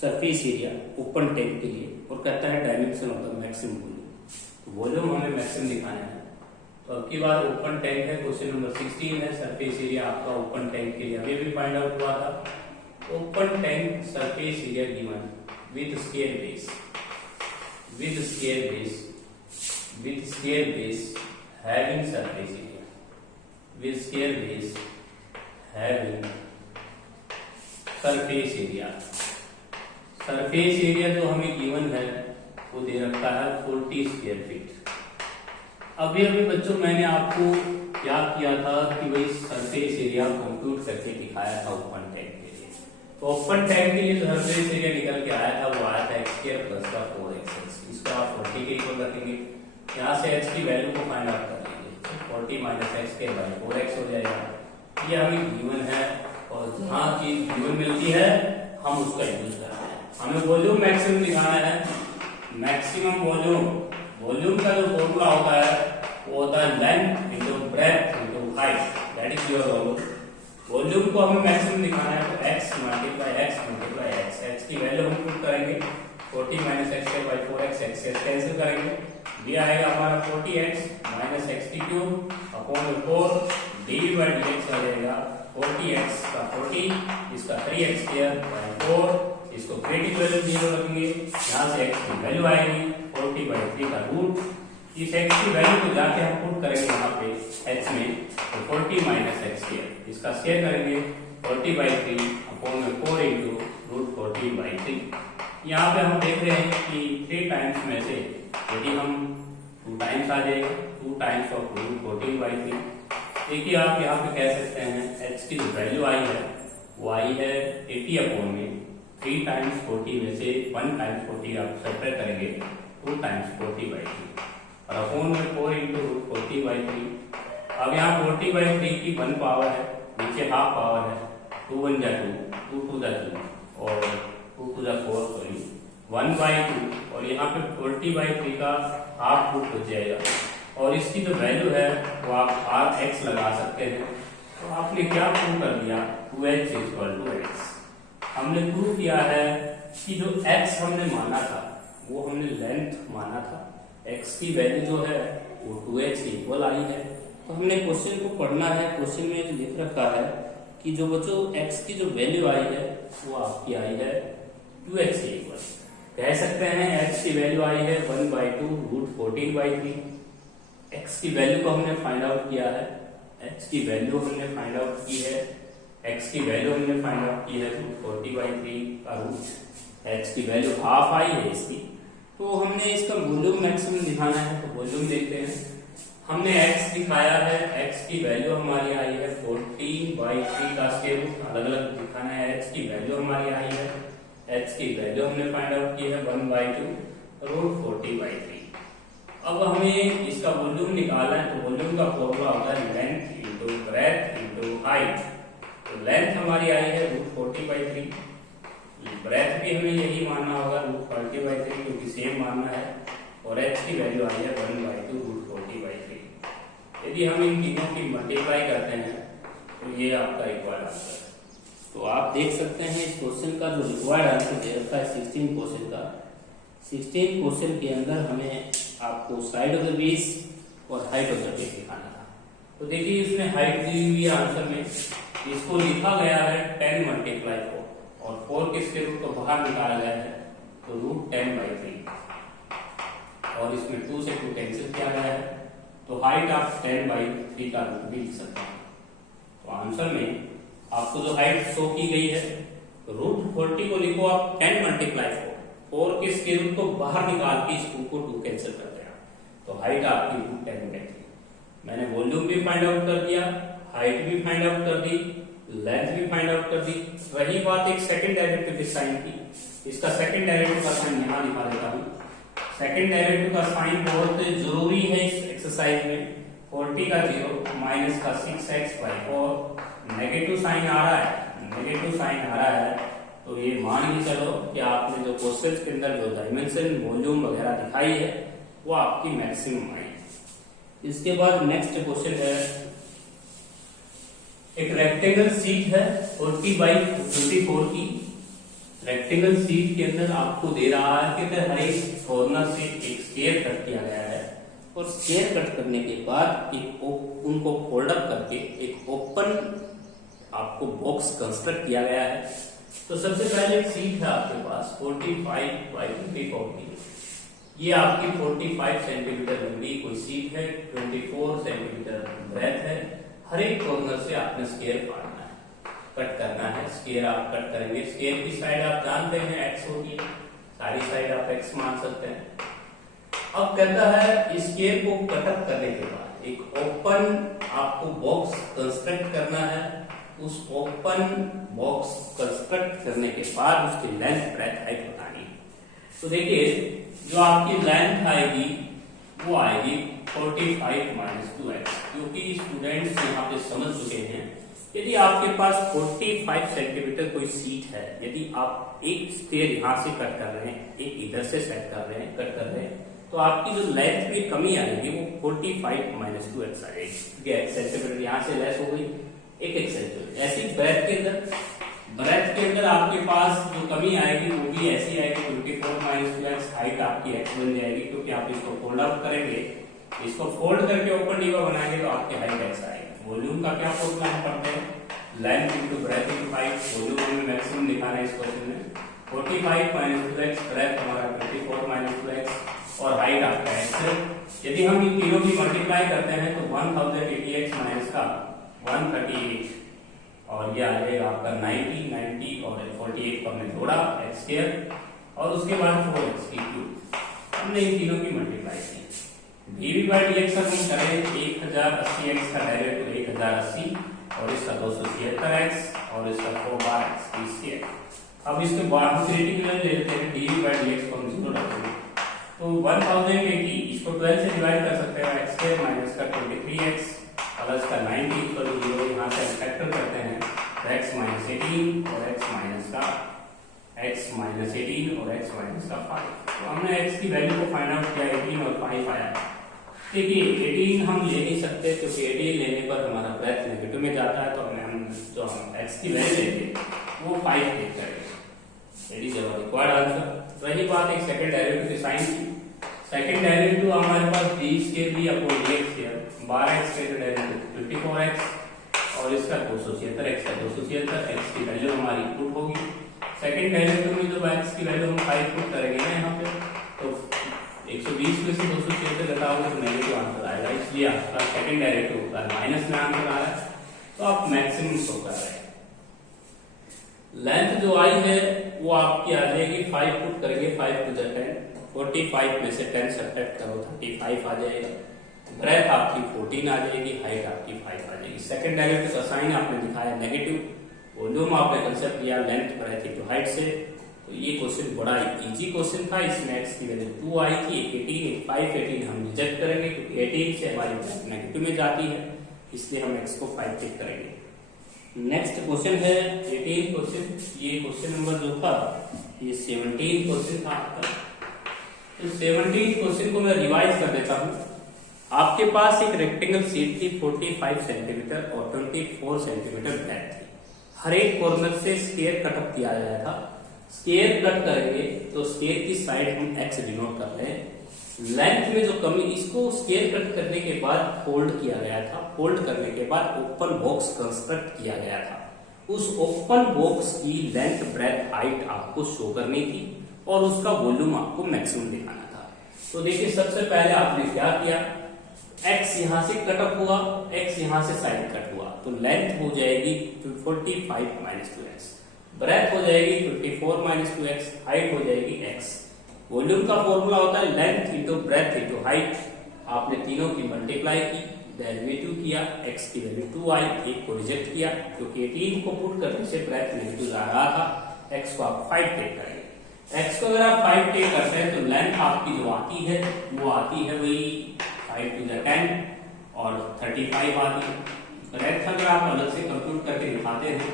सरफेस एरिया ओपन टैंक के लिए, और कहता है dimension of the maximum volume. तो वॉल्यूम हमें मैक्सिमम दिखाना है। तो अब की बार ओपन टैंक है, क्वेश्चन नंबर 16 है। सरफेस एरिया आपका ओपन टैंक के लिए अभी भी फाइंड आउट हुआ था। Open tank surface area given with square base, with square base having surface area, with square base having surface area। Surface area जो हमें गिवन है वो दे रखा है 40 स्क्वायर फीट। अभी बच्चों मैंने आपको क्या किया था कि भाई सरफेस एरिया कंप्यूट करके दिखाया था ओपन टैंक के लिए। तो ओपन टैंक के लिए जो सरफेस एरिया निकल के आया था वो आया था x स्क्वायर प्लस का 4x। इसको आप 40 के इक्वल रखेंगे, यहाँ से x की वैल्यू को फाइंड आउट कर लेंगे। 40 minus X square by 4x हो जाएगा। ये हमें गिवन है, और जहाँ चीज गिवन मिलती है हम उसका यूज करते हैं। हमें वॉल्यूम मैक्सिमम दिखाना है। मैक्सिमम वॉल्यूम का जो फॉर्मूला होता है वो होता है length into breath into height, that is your volume को हमें मैक्सिमम दिखाना है। तो x मल्टीप्लाई x, x की वैल्यू हम पुट करेंगे 40 minus X square by 4x, x से कैंसिल करेंगे, ये आएगा हमारा 40x माइनस एक्स की cube upon 4 D by dx आ जाएगा 40x का 40, इसका 3x स्क्वायर बाई 4, इसको क्रिटिकल वैल्यू 0 रखेंगे, यहाँ से x की वैल्यू आएगी 40 बाई 3 का रूट। इस x की वैल्यू को जाके हम पुट करेंगे यहाँ पे h में, तो 40 माइनस एक्स स्क्वायर, इसका स्क्वायर करेंगे 40 by 3 upon 4 into root 40 by 3। यहाँ पे हम देख रहे हैं कि 3 टाइम्स में से यदि हम 2 टाइम्स आ जाएगा, 2 टाइम्स ऑफ रूट 40 बाई 3। देखिए आप यहाँ पे कह सकते हैं h की जो वैल्यू आई है वो आई है 80 अपॉन में 3 टाइम्स 40 में से 1 टाइम्स 40 आप सब्ट्रैक्ट करेंगे 2 टाइम्स 40 बाई 3 और अपॉन में 4 इंटू रूट 40 बाई 3। अब यहाँ 40 बाई 3 की 1 पावर है, नीचे हाफ पावर है, 2 1 जा 2, 2 2 जा 2 और 2 2 जा 4, सॉरी 1 बाई 2, और यहाँ पे 40 बाई 3 का हाफ रूट हो जाएगा, और इसकी जो वैल्यू है वो आप rx लगा सकते हैं। तो आपने क्या प्रूव कर दिया, 2h = x। हमने प्रूव किया है कि जो x हमने माना था वो हमने लेंथ माना था, x की वैल्यू जो है वो 2h के इक्वल आई है। तो हमने क्वेश्चन को पढ़ना है। क्वेश्चन में लिख रखा है कि जो बच्चों x की जो वैल्यू आई है वो आपकी आई है 2h के इक्वल। कह सकते हैं x की वैल्यू आई है 1/2 रूट 14/3। x की वैल्यू को हमने फाइंड आउट किया है, x की वैल्यू हमने फाइंड आउट की है, x की वैल्यू हमने फाइंड आउट की है रूट 40/3 का रूट, x की वैल्यू हाफ आई है इसकी। तो हमने इसका वॉल्यूम मैक्सिमम दिखाना है, तो वॉल्यूम देखते हैं। हमने x दिखाया है, x की वैल्यू हमारी आई है 14/3 का स्क्वायर रूट, अलग अलग दिखाना है। x की वैल्यू हमारी आई है, x की वैल्यू हमने फाइंड आउट की है 1/2 रूट 40/3। अब हमें इसका वॉल्यूम निकालना है, तो वॉल्यूम का फॉर्मूला होता है length into breath into height. तो लेंथ हमारी आई है रूट 40/3, ब्रेथ भी हमें यही मानना होगा रूट 40/3 क्योंकि सेम मानना है, और h की वैल्यू आई है 1/2 रूट 40/3। यदि हम इन तीनों की मल्टीप्लाई करते हैं तो ये आपका रिक्वायर्ड आंसर है। तो आप देख सकते हैं इस क्वेश्चन का जो रिक्वायर्ड आंसर दे रखा है 16 क्वेश्चन का। 16 क्वेश्चन के अंदर हमें आपको साइड ऑफ द बेस और हाइट ऑफ द बेस दिखाना था। तो देखिए इसमें हाइट दी हुई है आंसर में, इसको लिखा गया है 10 × 4 और 4 के स्क्वायर रूट को बाहर निकाला गया है तो रूट 10/3। और इसमें 2 से 2 कैंसिल किया गया है, तो हाइट आप 10/3 का रूट भी लिख सकते हैं। तो आंसर में आपको जो हाइट शो की गई है √40 को लिखो आप 10 × 4 के स्क्वायर रूट को बाहर निकाल के इस 2 को 2 कैंसिल कर दिया, तो हाइट आपकी √10 रहती है। मैंने वॉल्यूम भी फाइंड आउट कर दिया, हाइट भी फाइंड आउट कर दी, लेंथ भी फाइंड आउट कर दी। रही बात एक सेकंड डेरिवेटिव साइन की, इसका सेकंड डेरिवेटिव का साइन यहां दिखा देता हूं। सेकंड डेरिवेटिव का साइन बहुत जरूरी है इस एक्सरसाइज में। 40 का 0 माइनस का 6x/4 नेगेटिव साइन आ रहा है, नेगेटिव साइन आ रहा है, तो ये मान के चलो कि आपने जो क्वेश्चन के अंदर जो डायमेंशन वॉल्यूम वगैरह दिखाई है वो आपकी मैक्सिमम आई। इसके बाद नेक्स्ट क्वेश्चन है, एक रेक्टेंगल शीट है 40/24 की। रेक्टेंगल शीट के अंदर आपको दे रहा है कि हर एक कॉर्नर से एक स्क्वायर कट किया गया है, और स्क्वायर कट करने के बाद उनको फोल्ड अप करके एक ओपन आपको बॉक्स कंस्ट्रक्ट किया गया है। तो सबसे पहले एक शीट है आपके पास 45/24 की, ये आपकी 45 सेंटीमीटर लंबी कोई शीट है, 24 सेंटीमीटर ब्रेथ है। हर एक कॉर्नर से आपने स्क्वायर फाड़ना है, कट करना है। स्क्वायर आप कट करेंगे, स्क्वायर की साइड आप जानते हैं x होती है, सारी साइड आप x मान सकते हैं। अब कहता है स्क्वायर को कट करने के बाद एक ओपन आपको बॉक्स कंस्ट्रक्ट करना है। उस ओपन बॉक्स कंस्ट्रक्ट करने के बाद उसकी लेंथ ब्रेथ हाइट बतानी है। तो देखिए जो आपकी लेंथ आएगी वो आएगी 45 - 2x, क्योंकि स्टूडेंट्स यहाँ पे समझ चुके हैं यदि आपके पास 45 सेंटीमीटर कोई सीट है, यदि आप एक स्क्वायर यहाँ से कट कर रहे हैं, एक इधर से सेट कर रहे हैं, कट कर रहे हैं, तो आपकी जो लेंथ में कमी आएगी वो 45 - 2x आएगी। एक सेंटीमीटर यहाँ से लेस हो गई, एक सेंटीमीटर। ऐसी ब्रेथ के अंदर आपके पास जो कमी आएगी वो भी ऐसी आएगी 24 - 2x। हाइट आपकी x बन जाएगी, क्योंकि आप इसको फोल्ड आउट करेंगे, इसको फोल्ड करके ओपन डिवा बनाएंगे तो आपकी हाइट x आएगी। वॉल्यूम का क्या फॉर्मूला हम पढ़ते हैं, length into breath into height. Volume हमें मैक्सिमम दिखाना है इस क्वेश्चन में। 45 - 2x, ब्रेथ हमारा 24 - 2x और हाइट आपका x। यदि हम इन तीनों की मल्टीप्लाई करते हैं तो 1080x माइनस का 138 और ये आ जाएगा आपका 90 और 48 को हमने जोड़ा x स्क्वायर और उसके बाद 4x की क्यूब। हमने इन तीनों की मल्टीप्लाई की। dv/dx हम करें 1080x का डायरेक्ट 1080 और इसका 276x और इसका 4x स्क्वायर। अब इसके बाद हम क्रिटिकल ले लेते हैं, dv/dx को हम 0 रखेंगे तो 1080 इसको 12 से डिवाइड कर सकते हैं, x स्क्वायर माइनस का 23x प्लस का 90 इक्वल 0। यहाँ से फैक्टर करते हैं तो x - 18 और x - का 5। तो हमने x की वैल्यू को फाइंड आउट किया, 18 और 5 आया। देखिए 18 हम ले नहीं सकते क्योंकि 18 लेने पर हमारा ब्रेथ नेगेटिव में जाता है, तो हम x की वैल्यू लेंगे वो 5 टेक करेंगे। It is our required answer. रही बात एक सेकंड डेरिवेटिव की साइन की, सेकंड डेरिवेटिव हमारे पास d²b/dx है, 12x का डेरिवेटिव 54x और इसका 276x का 276x की वैल्यू हमारी पुट होगी। सेकंड डेरिवेटिव में जब x की वैल्यू हम 5 पुट करेंगे ना यहाँ पे, तो 120 में से 276 घटाओगे तो नेगेटिव आंसर आएगा, इसलिए आपका सेकंड डेरिवेटिव का माइनस में आंसर आ रहा है, तो आप मैक्सिमम शो कर रहे हैं। लेंथ जो आई है वो आपकी आ जाएगी 5 पुट करेंगे, 5 × 10, 45 में से 10 सब्ट्रैक्ट करो 35 आ जाएगा। ब्रेथ आपकी 14 आ जाएगी, हाइट आपकी 5 आ जाएगी। सेकंड डेरिवेटिव का साइन आपने दिखाया नेगेटिव, वॉल्यूम आपने कंसेप्ट लिया लेंथ ब्रेथ इनटू हाइट से। तो ये क्वेश्चन बड़ा इजी क्वेश्चन था। इसमें x की वैल्यू 2 आई थी, 18 5 18 हम रिजेक्ट करेंगे क्योंकि 18 से हमारी ब्रेथ नेगेटिव में जाती है, इसलिए हम x को 5 टिक करेंगे। नेक्स्ट क्वेश्चन है 18 क्वेश्चन। ये क्वेश्चन नंबर जो था ये 17 क्वेश्चन था आपका। तो 17 क्वेश्चन को मैं रिवाइज कर देता हूँ। आपके पास एक रेक्टेंगल शीट थी 45 सेंटीमीटर और 24 सेंटीमीटर ब्रेथ थी। हर एक कॉर्नर से स्क्वायर कटअप किया गया था। स्क्वायर कट करेंगे तो स्क्वायर की साइड हम x डिनोट कर रहे हैं। लेंथ में जो कमी, इसको स्क्वायर कट करने के बाद फोल्ड किया गया था, फोल्ड करने के बाद ओपन बॉक्स कंस्ट्रक्ट किया गया था। उस ओपन बॉक्स की लेंथ ब्रेथ हाइट आपको शो करनी थी और उसका वॉल्यूम आपको मैक्सिमम दिखाना था। तो देखिए सबसे पहले आपने क्या किया, x यहां से कट ऑफ हुआ, x यहां से साइड कट हुआ, तो लेंथ हो जाएगी 45 माइनस 2x, ब्रेथ हो जाएगी 54 माइनस 2x, हाइट हो जाएगी x। वॉल्यूम का फॉर्मूला होता है length into breath into height. आपने तीनों की मल्टीप्लाई की, डेरिवेटिव किया, x की वैल्यू 2 आई, एक को रिजेक्ट किया क्योंकि 18 को पुट करने से ब्रेथ नेगेटिव आ रहा था, x को आप 5 टेक करेंगे। x को अगर आप 5 टेक करते हैं तो लेंथ आपकी जो आती है वो आती है वही 5 to the 10 और 35 आती है। ब्रेथ अगर आप अलग से कंप्यूट करके दिखाते हैं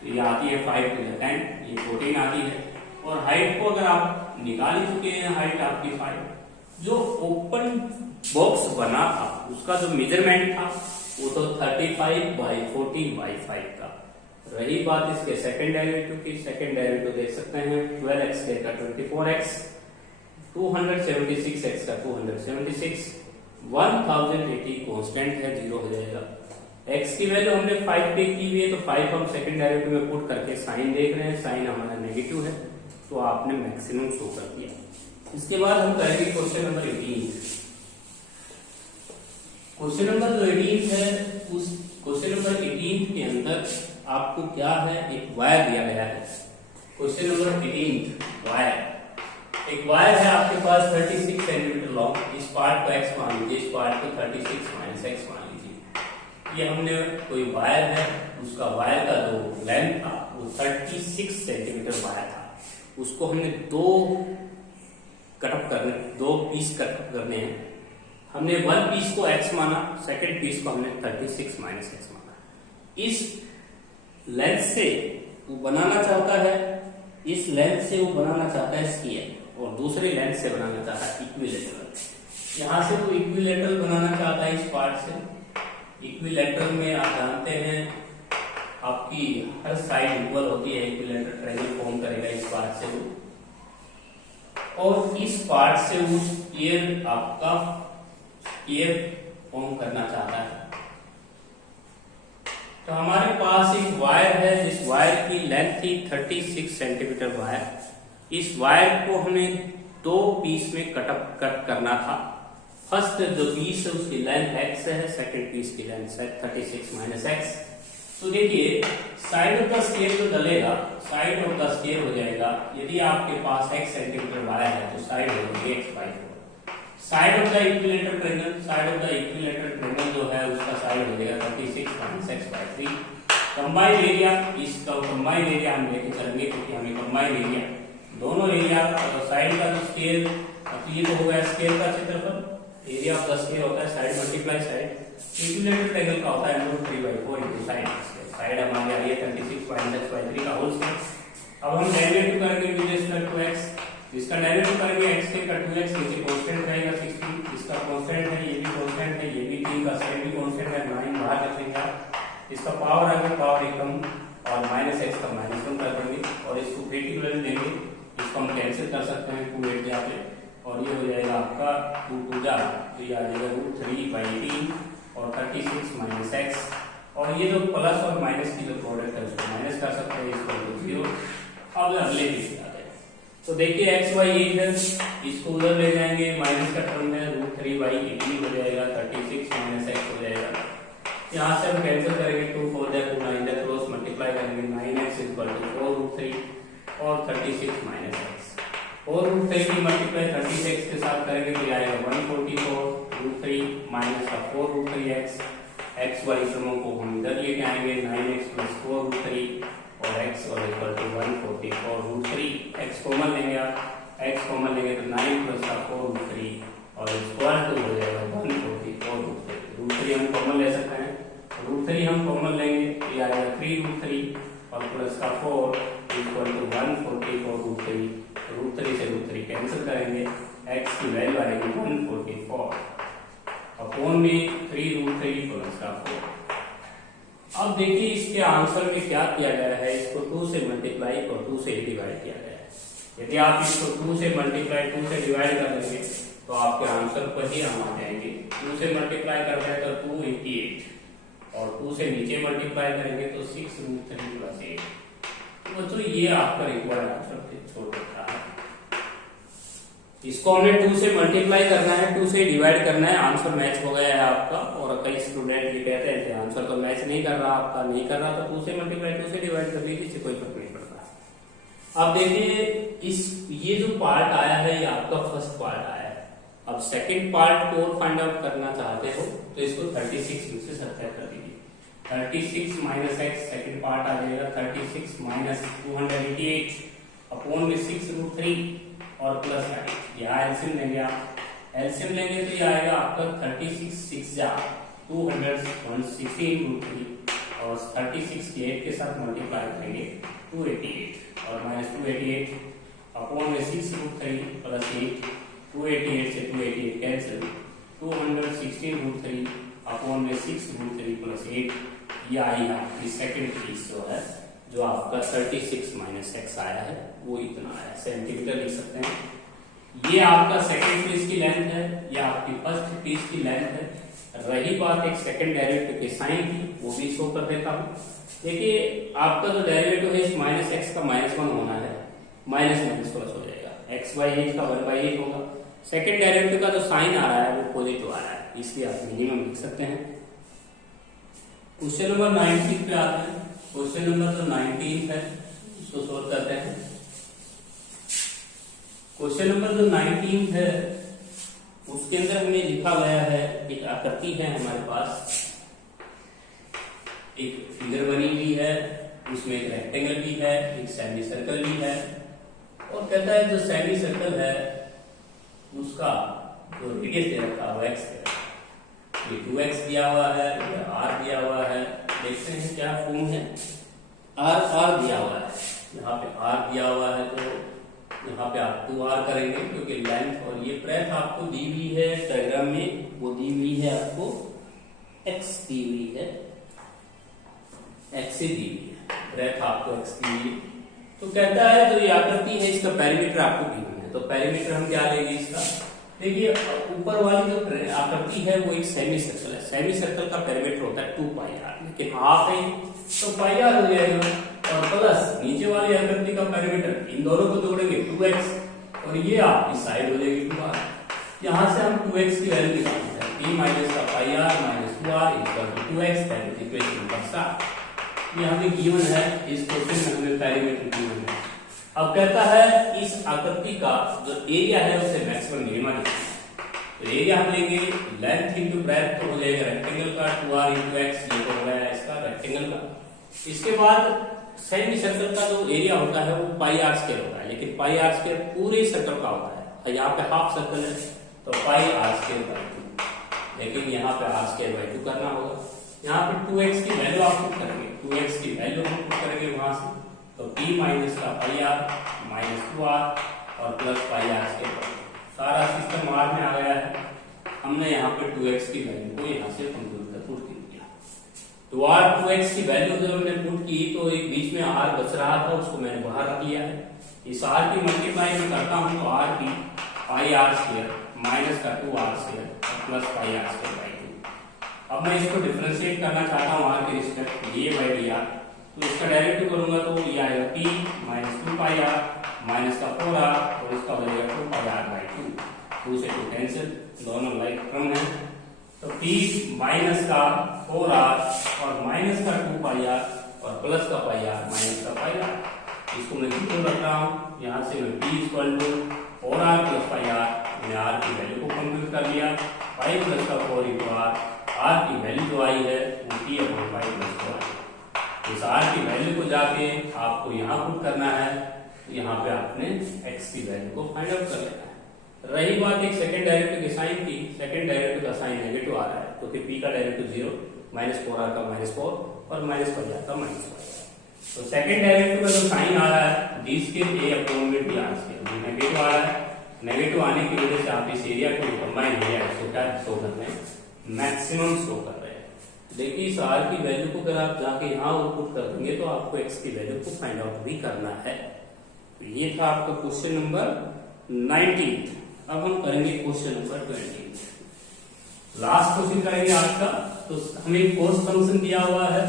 तो ये आती है 5 to the 10, ये 14 आती है। और हाइट को अगर आप निकाल ही चुके हैं, हाइट आपकी 5। जो ओपन बॉक्स बना था उसका जो मेजरमेंट था वो तो 35 बाई 14 बाई 5 का। रही बात इसके सेकंड डेरिवेटिव की, सेकंड डेरिवेटिव देख सकते हैं 12x का 24x, 276x का 276, 1080 कांस्टेंट है, 0 हो जाएगा। x की वैल्यू हमने 5 पे की हुई है तो 5 हम सेकंड डेरिवेटिव में पुट करके साइन देख रहे हैं, साइन हमारा नेगेटिव है तो आपने मैक्सिमम शो कर दिया। इसके बाद हम करेंगे क्वेश्चन नंबर 18। क्वेश्चन नंबर जो 18 है उस क्वेश्चन नंबर 18 के अंदर आपको क्या है, एक वायर दिया गया है। क्वेश्चन नंबर 18 वायर, एक वायर है आपके पास 36 सेंटीमीटर लॉन्ग, इस पार्ट को x मान लीजिए, इस पार्ट को 36 माइनस x मान लीजिए। ये हमने कोई वायर है, उसका वायर का जो लेंथ था वो 36 सेंटीमीटर वायर था, उसको हमने दो पीस कटअप करने हैं। हमने वन पीस को x माना, सेकंड पीस को हमने 36 माइनस x माना। इस लेंथ से वो बनाना चाहता है, इस लेंथ से वो बनाना चाहता है स्फीयर और दूसरे लेंथ से बनाना चाहता है इक्विलेटरल। यहां से वो इक्विलेटरल बनाना चाहता है इस पार्ट से। इक्विलेटरल में आप जानते हैं आपकी हर साइड इक्वल होती है, इक्विलेटरल ट्रायंगल फॉर्म करेगा इस पार्ट से वो, और इस पार्ट से वो स्फीयर आपका स्फीयर फॉर्म करना चाहता है। तो हमारे पास एक वायर है, जिस वायर की लेंथ थी 36 सेंटीमीटर वायर। इस वायर को हमें दो पीस में कट करना था। फर्स्ट जो पीस है उसकी लेंथ x है, सेकंड पीस की लेंथ है 36 माइनस x। तो देखिए साइड ऑफ द स्केल जो डलेगा, साइड ऑफ द स्केल हो जाएगा, यदि आपके पास x सेंटीमीटर वायर है तो साइड हो जाएगी x/4। Side of the equilateral triangle, side of the equilateral triangle जो है उसका साइड हो जाएगा 36 माइनस x/3। कंबाइंड एरिया, इसका कंबाइंड एरिया हम लेके चलेंगे क्योंकि हमें कंबाइंड एरिया दोनों एरिया साइड का जो स्केल, ये तो होगा स्केल का क्षेत्रफल, एरिया ऑफ द स्केल होता है side multiply side. Equilateral triangle का होता है √3/4 इनटू साइड। साइड हमारी आ रही है 36 माइनस x/3 का होल स्क्वायर। अब हम डेरिवेटिव करेंगे विद रिस्पेक्ट टू x, इसका डेरिवेटिव करेंगे x के का 2x, नीचे कांस्टेंट रहेगा 16, इसका कांस्टेंट है, ये भी कांस्टेंट है, ये भी 3 का सेम भी कांस्टेंट है, 9 बाहर रखेंगे आप, इसका पावर आगे पावर एकदम और माइनस x का -1 कर देंगे और इसको क्रिटिकल देंगे, इसको हम कैंसिल कर सकते हैं 2 8 जाके, और ये हो जाएगा आपका 2 2 जा, तो ये आ जाएगा √3/18 और 36 माइनस x, और ये जो प्लस और माइनस की जो प्रोडक्ट है उसको माइनस कर सकते हैं, इसको 0। अब अगले पीस आते हैं, तो देखिए x y एक है, इसको उधर ले जाएंगे, माइनस का टर्म है √3/18 हो जाएगा, 36 माइनस x हो जाएगा। यहाँ से हम कैंसिल करेंगे, 2 4 जा 2 9 जा, क्रॉस मल्टीप्लाई करेंगे, 9x = 4√3 और 36 माइनस x। 4√3 की मल्टीप्लाई 36 के साथ करेंगे तो आएगा 144√3 माइनस का 4√3x। x y टर्मों को हम इधर लेके आएंगे, 9x + 4√3 और x = 144√3। x कॉमन लेंगे आप, x कॉमन लेंगे तो 9 + 4√3 और स्क्वायर टू हो जाएगा 144√3। √3 हम कॉमन ले सकते हैं, √3 हम कॉमन लेंगे, ये आएगा 3√3 और प्लस का 4 = 144√3। √3 से √3 कैंसिल करेंगे, x की वैल्यू आएगी 144 अपॉन में 3√3 प्लस का 4। अब देखिए इसके आंसर में क्या किया गया है, इसको 2 से मल्टीप्लाई और 2 से डिवाइड किया गया है। यदि आप इसको 2 से मल्टीप्लाई 2 से डिवाइड कर देंगे तो आपके आंसर पर ही हम आ जाएंगे। 2 से मल्टीप्लाई करते हैं तो 288 और 2 से नीचे मल्टीप्लाई करेंगे तो 6√3 + 8। तो ये आपका रिक्वायर्ड आंसर छोड़ रखा है। इसको हमने 2 से मल्टीप्लाई करना है, 2 से डिवाइड करना है, आंसर मैच हो गया है आपका। और कई स्टूडेंट ये कहते हैं आंसर तो मैच नहीं कर रहा आपका, नहीं कर रहा तो 2 से मल्टीप्लाई 2 से डिवाइड कर लीजिए, इससे कोई फर्क नहीं पड़ता। अब देखिए ये जो पार्ट आया है ये आपका फर्स्ट पार्ट आया है। अब सेकंड पार्ट को फाइंड आउट करना चाहते हो तो इसको 36 में से सब्ट्रैक्ट कर दीजिए। 36 माइनस एक्स सेकंड पार्ट आ जाएगा, 36 माइनस 288 अपॉन में 6√3 और प्लस 8। यहाँ एलसीएम लेंगे आप, एलसीएम लेंगे तो ये आएगा आपका 36 6 जा 216√3 और 36 के 8 के साथ मल्टीप्लाई करेंगे 288 और माइनस 288 अपॉन में 6√3 प्लस 8, 288 से 288 कैंसिल, 216√3 अपॉन में 6√3 प्लस 8। ये आई आपकी सेकंड चीज जो है, जो आपका 36 माइनस एक्स आया है वो इतना आया, सेंटीमीटर लिख सकते हैं। ये आपका सेकंड पीस की लेंथ है, ये आपकी फर्स्ट पीस की लेंथ है। रही बात एक सेकंड डेरिवेटिव के साइन की, वो भी शो कर देता हूं। देखिए आपका जो डेरिवेटिव है इस माइनस एक्स का -1 होना है, माइनस माइनस प्लस हो जाएगा, x/8 का 1/8 होगा। सेकंड डेरिवेटिव का जो साइन आ रहा है वो पॉजिटिव आ रहा है, इसलिए आप मिनिमम लिख सकते हैं। क्वेश्चन नंबर 19 पे आते हैं। क्वेश्चन नंबर जो 19 है उसको सोल्व करते हैं। क्वेश्चन नंबर जो 19 है उसके अंदर हमें लिखा गया है, एक आकृति है हमारे पास, एक फिगर बनी हुई है, उसमें एक रेक्टेंगल भी है, एक सेमी सर्कल भी है, और कहता है जो सेमी सर्कल है उसका जो रेडियस दे रखा है x है, ये 2x दिया हुआ है, ये r दिया हुआ है। देखते हैं क्या फॉर्म है, r दिया हुआ है, यहाँ पे r दिया हुआ है तो यहाँ पे आप 2r करेंगे क्योंकि लेंथ और ये ब्रेथ आपको दी हुई है डायग्राम में, वो दी हुई है आपको x दी हुई है, x से दी हुई है, ब्रेथ आपको x दी हुई है। तो कहता है जो ये आकृति है इसका पेरीमीटर आपको गिवन है, तो पेरीमीटर हम क्या लेंगे इसका। देखिए ऊपर वाली जो आकृति है वो एक सेमी सर्कल है, सेमी सर्कल का पेरीमीटर होता है 2πr, लेकिन हाफ है तो πr हो जाएगा, और प्लस नीचे वाली आकृति का पेरीमीटर, इन दोनों को जोड़ेंगे 2x और ये आपकी साइड हो जाएगी 2r। यहाँ से हम 2x की वैल्यू निकालते हैं, p माइनस का πr minus 2r equal to 2x, that is equation number 7। ये हमें गिवन है, इस क्वेश्चन में हमें पेरीमीटर गिवन है। अब कहता है इस आकृति का जो एरिया है उसे मैक्सिमम मिनिमम लिखना है। तो एरिया हम लेंगे लेंथ इनटू ब्रेथ, तो हो जाएगा रेक्टेंगल का 2r इनटू x, ये तो हो गया इसका रेक्टेंगल का। इसके बाद सेमी सर्कल का जो एरिया होता है वो πr² होता है, लेकिन πr² पूरे सर्कल का होता है, यहाँ पे हाफ सर्कल है तो πr²/2, लेकिन यहाँ पे r²/2 करना होगा। यहाँ पे 2x की वैल्यू आप पुट करेंगे, 2x की वैल्यू हम पुट करेंगे वहां से, तो p माइनस का πr माइनस 2r और प्लस πr²। सारा सिस्टम r में आ गया है। हमने यहाँ पे 2x की वैल्यू को यहाँ से कंप्यूट कर पुट किया, तो r 2x की वैल्यू जब हमने पुट की तो एक बीच में r बच रहा था, उसको मैंने बाहर रख लिया है। इस r की मल्टीप्लाई में करता हूँ तो r की πr² माइनस का 2r² और प्लस πr²/2। अब मैं इसको डिफरेंशिएट करना चाहता हूँ r के रिस्पेक्ट dA/dr, तो इसका डेरिवेटिव करूंगा तो ये आएगा p माइनस 2πr माइनस का 4r और इसका हो जाएगा 2πr/2, 2 से 2 कैंसिल, दोनों लाइक क्रम है, तो p माइनस का 4r और माइनस का 2πr और प्लस का πr माइनस का πr, इसको मैं गिवन रख रहा हूँ। यहाँ से मैं p equal to 4r plus πr, मैंने r की वैल्यू को कंप्यूट कर लिया, 5 प्लस का 4 इंटू r की वैल्यू जो आई है वो p/5 प्लस 4। इस r की वैल्यू को जाके आपको यहाँ पुट करना है, यहाँ पे आपने x की वैल्यू को फाइंड आउट कर लेना है। रही बात एक सेकंड डेरिवेटिव के साइन की, सेकंड डेरिवेटिव का साइन नेगेटिव आ रहा है तो फिर p का डेरिवेटिव 0, माइनस 4r का -4 और माइनस πr का -5। तो सेकंड डेरिवेटिव का जो साइन आ रहा है d²a/dr², नेगेटिव आ रहा है, नेगेटिव आने की वजह से आप इस एरिया को कंबाइन एरिया इसको क्या शो कर रहे हैं, मैक्सिमम शो कर रहे हैं। देखिए इस r की वैल्यू को अगर आप जाके यहाँ पुट कर देंगे तो आपको x की वैल्यू को फाइंड आउट भी करना है। तो ये था आपका क्वेश्चन नंबर 19। अब हम करेंगे क्वेश्चन नंबर 20, लास्ट क्वेश्चन करेंगे आज का। तो हमें कोस फंक्शन दिया हुआ है,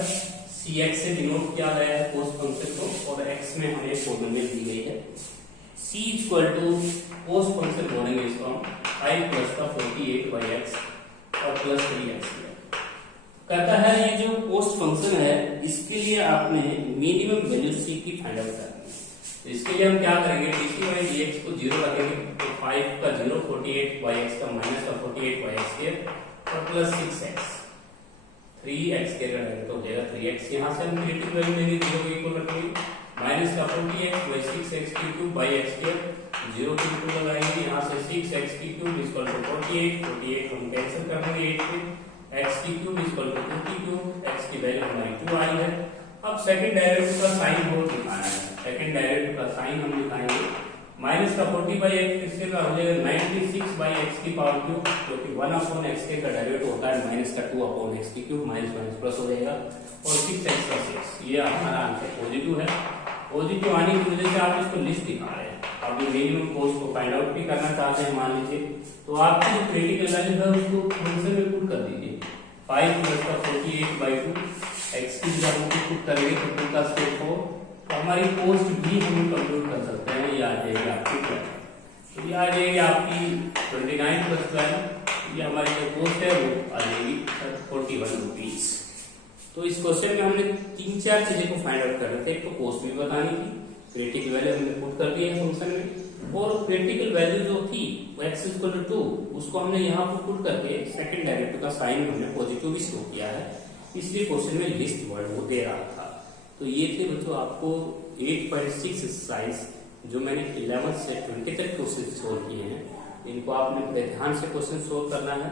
cx से डिनोट किया गया है कोस फंक्शन को, और x में हमें फॉर्मूले दी गई है। c equal to post function बोलेंगे इसको हम 5 प्लस का 48 बाई एक्स और प्लस 3x कहता है ये जो पोस्ट फंक्शन है इसके लिए आपने मिनिमम वैल्यू c की फाइंड आउट करनी है। तो इसके लिए हम क्या करेंगे, dc बाई dx को 0 रखेंगे, तो 5 का 0 48 बाई एक्स का माइनस का 48 बाई एक्स स्क्वायर और प्लस 6x 3x के डायरेक्ट हो जाएगा 3x। यहाँ से हम क्रिएटिव वैल्यू लेंगे 0 को इक्वल रखेंगे, माइनस का 40x बाई 6x की क्यूब बाई x स्क्वायर 0 की क्यूब लगाएंगे, यहाँ से 6x की क्यूब इक्वल टू 48 हम कैंसिल कर देंगे 8 पे, x की क्यूब इक्वल टू 2 की क्यूब, x की वैल्यू हमारी 2 आई है। अब सेकंड डेरिवेटिव का साइन हो दिखाना है, सेकंड डेरिवेटिव का साइन हम दिखाएंगे, माइनस का 40 बाई एक्स इसके का हो जाएगा 96 बाई एक्स की पावर क्यूब, जो कि 1 अपॉन एक्स के का डेरिवेटिव होता है माइनस का 2 अपॉन एक्स की क्यूब, माइनस माइनस प्लस हो जाएगा और 6x का 6। ये हमारा आंसर पॉजिटिव है। पॉजिटिव आने की वजह से आप इसको लिस्ट दिखा रहे हैं, आप ये मिनिमम पोस्ट को फाइंड आउट भी करना चाहते हैं मान लीजिए, तो आपकी जो क्रिटिकल वैल्यू है उसको फंक्शन में पुट कर दीजिए, 5 प्लस का 48 बाई 2 एक्स की जगह को पुट करेंगे तो 2 का स्क्वायर 4, तो हमारी पोस्ट भी हम कंप्यूट कर सकते हैं। ये आ जाएगी आपकी क्या, तो ये आ जाएगी आपकी 29 प्लस 12, ये हमारी जो पोस्ट है वो आ जाएगी 41 रुपीज। तो इस क्वेश्चन में हमने 3-4 चीजें को फाइंड आउट करना था, एक तो पोस्ट भी बतानी थी, क्रिटिकल वैल्यू हमने पुट कर दी है फंक्शन में, और क्रिटिकल वैल्यू जो थी वो x इक्वल टू 2 उसको हमने यहाँ पर पुट करके सेकंड डेरिवेटिव का साइन हमने पॉजिटिव भी शो किया है, इसलिए क्वेश्चन में लिस्ट वर्ड वो दे रहा था। तो ये थे बच्चों आपको 8.6 एक्सरसाइज जो मैंने 11 से 20 तक क्वेश्चन सोल्व किए हैं, इनको आपने बड़े ध्यान से क्वेश्चन सोल्व करना है।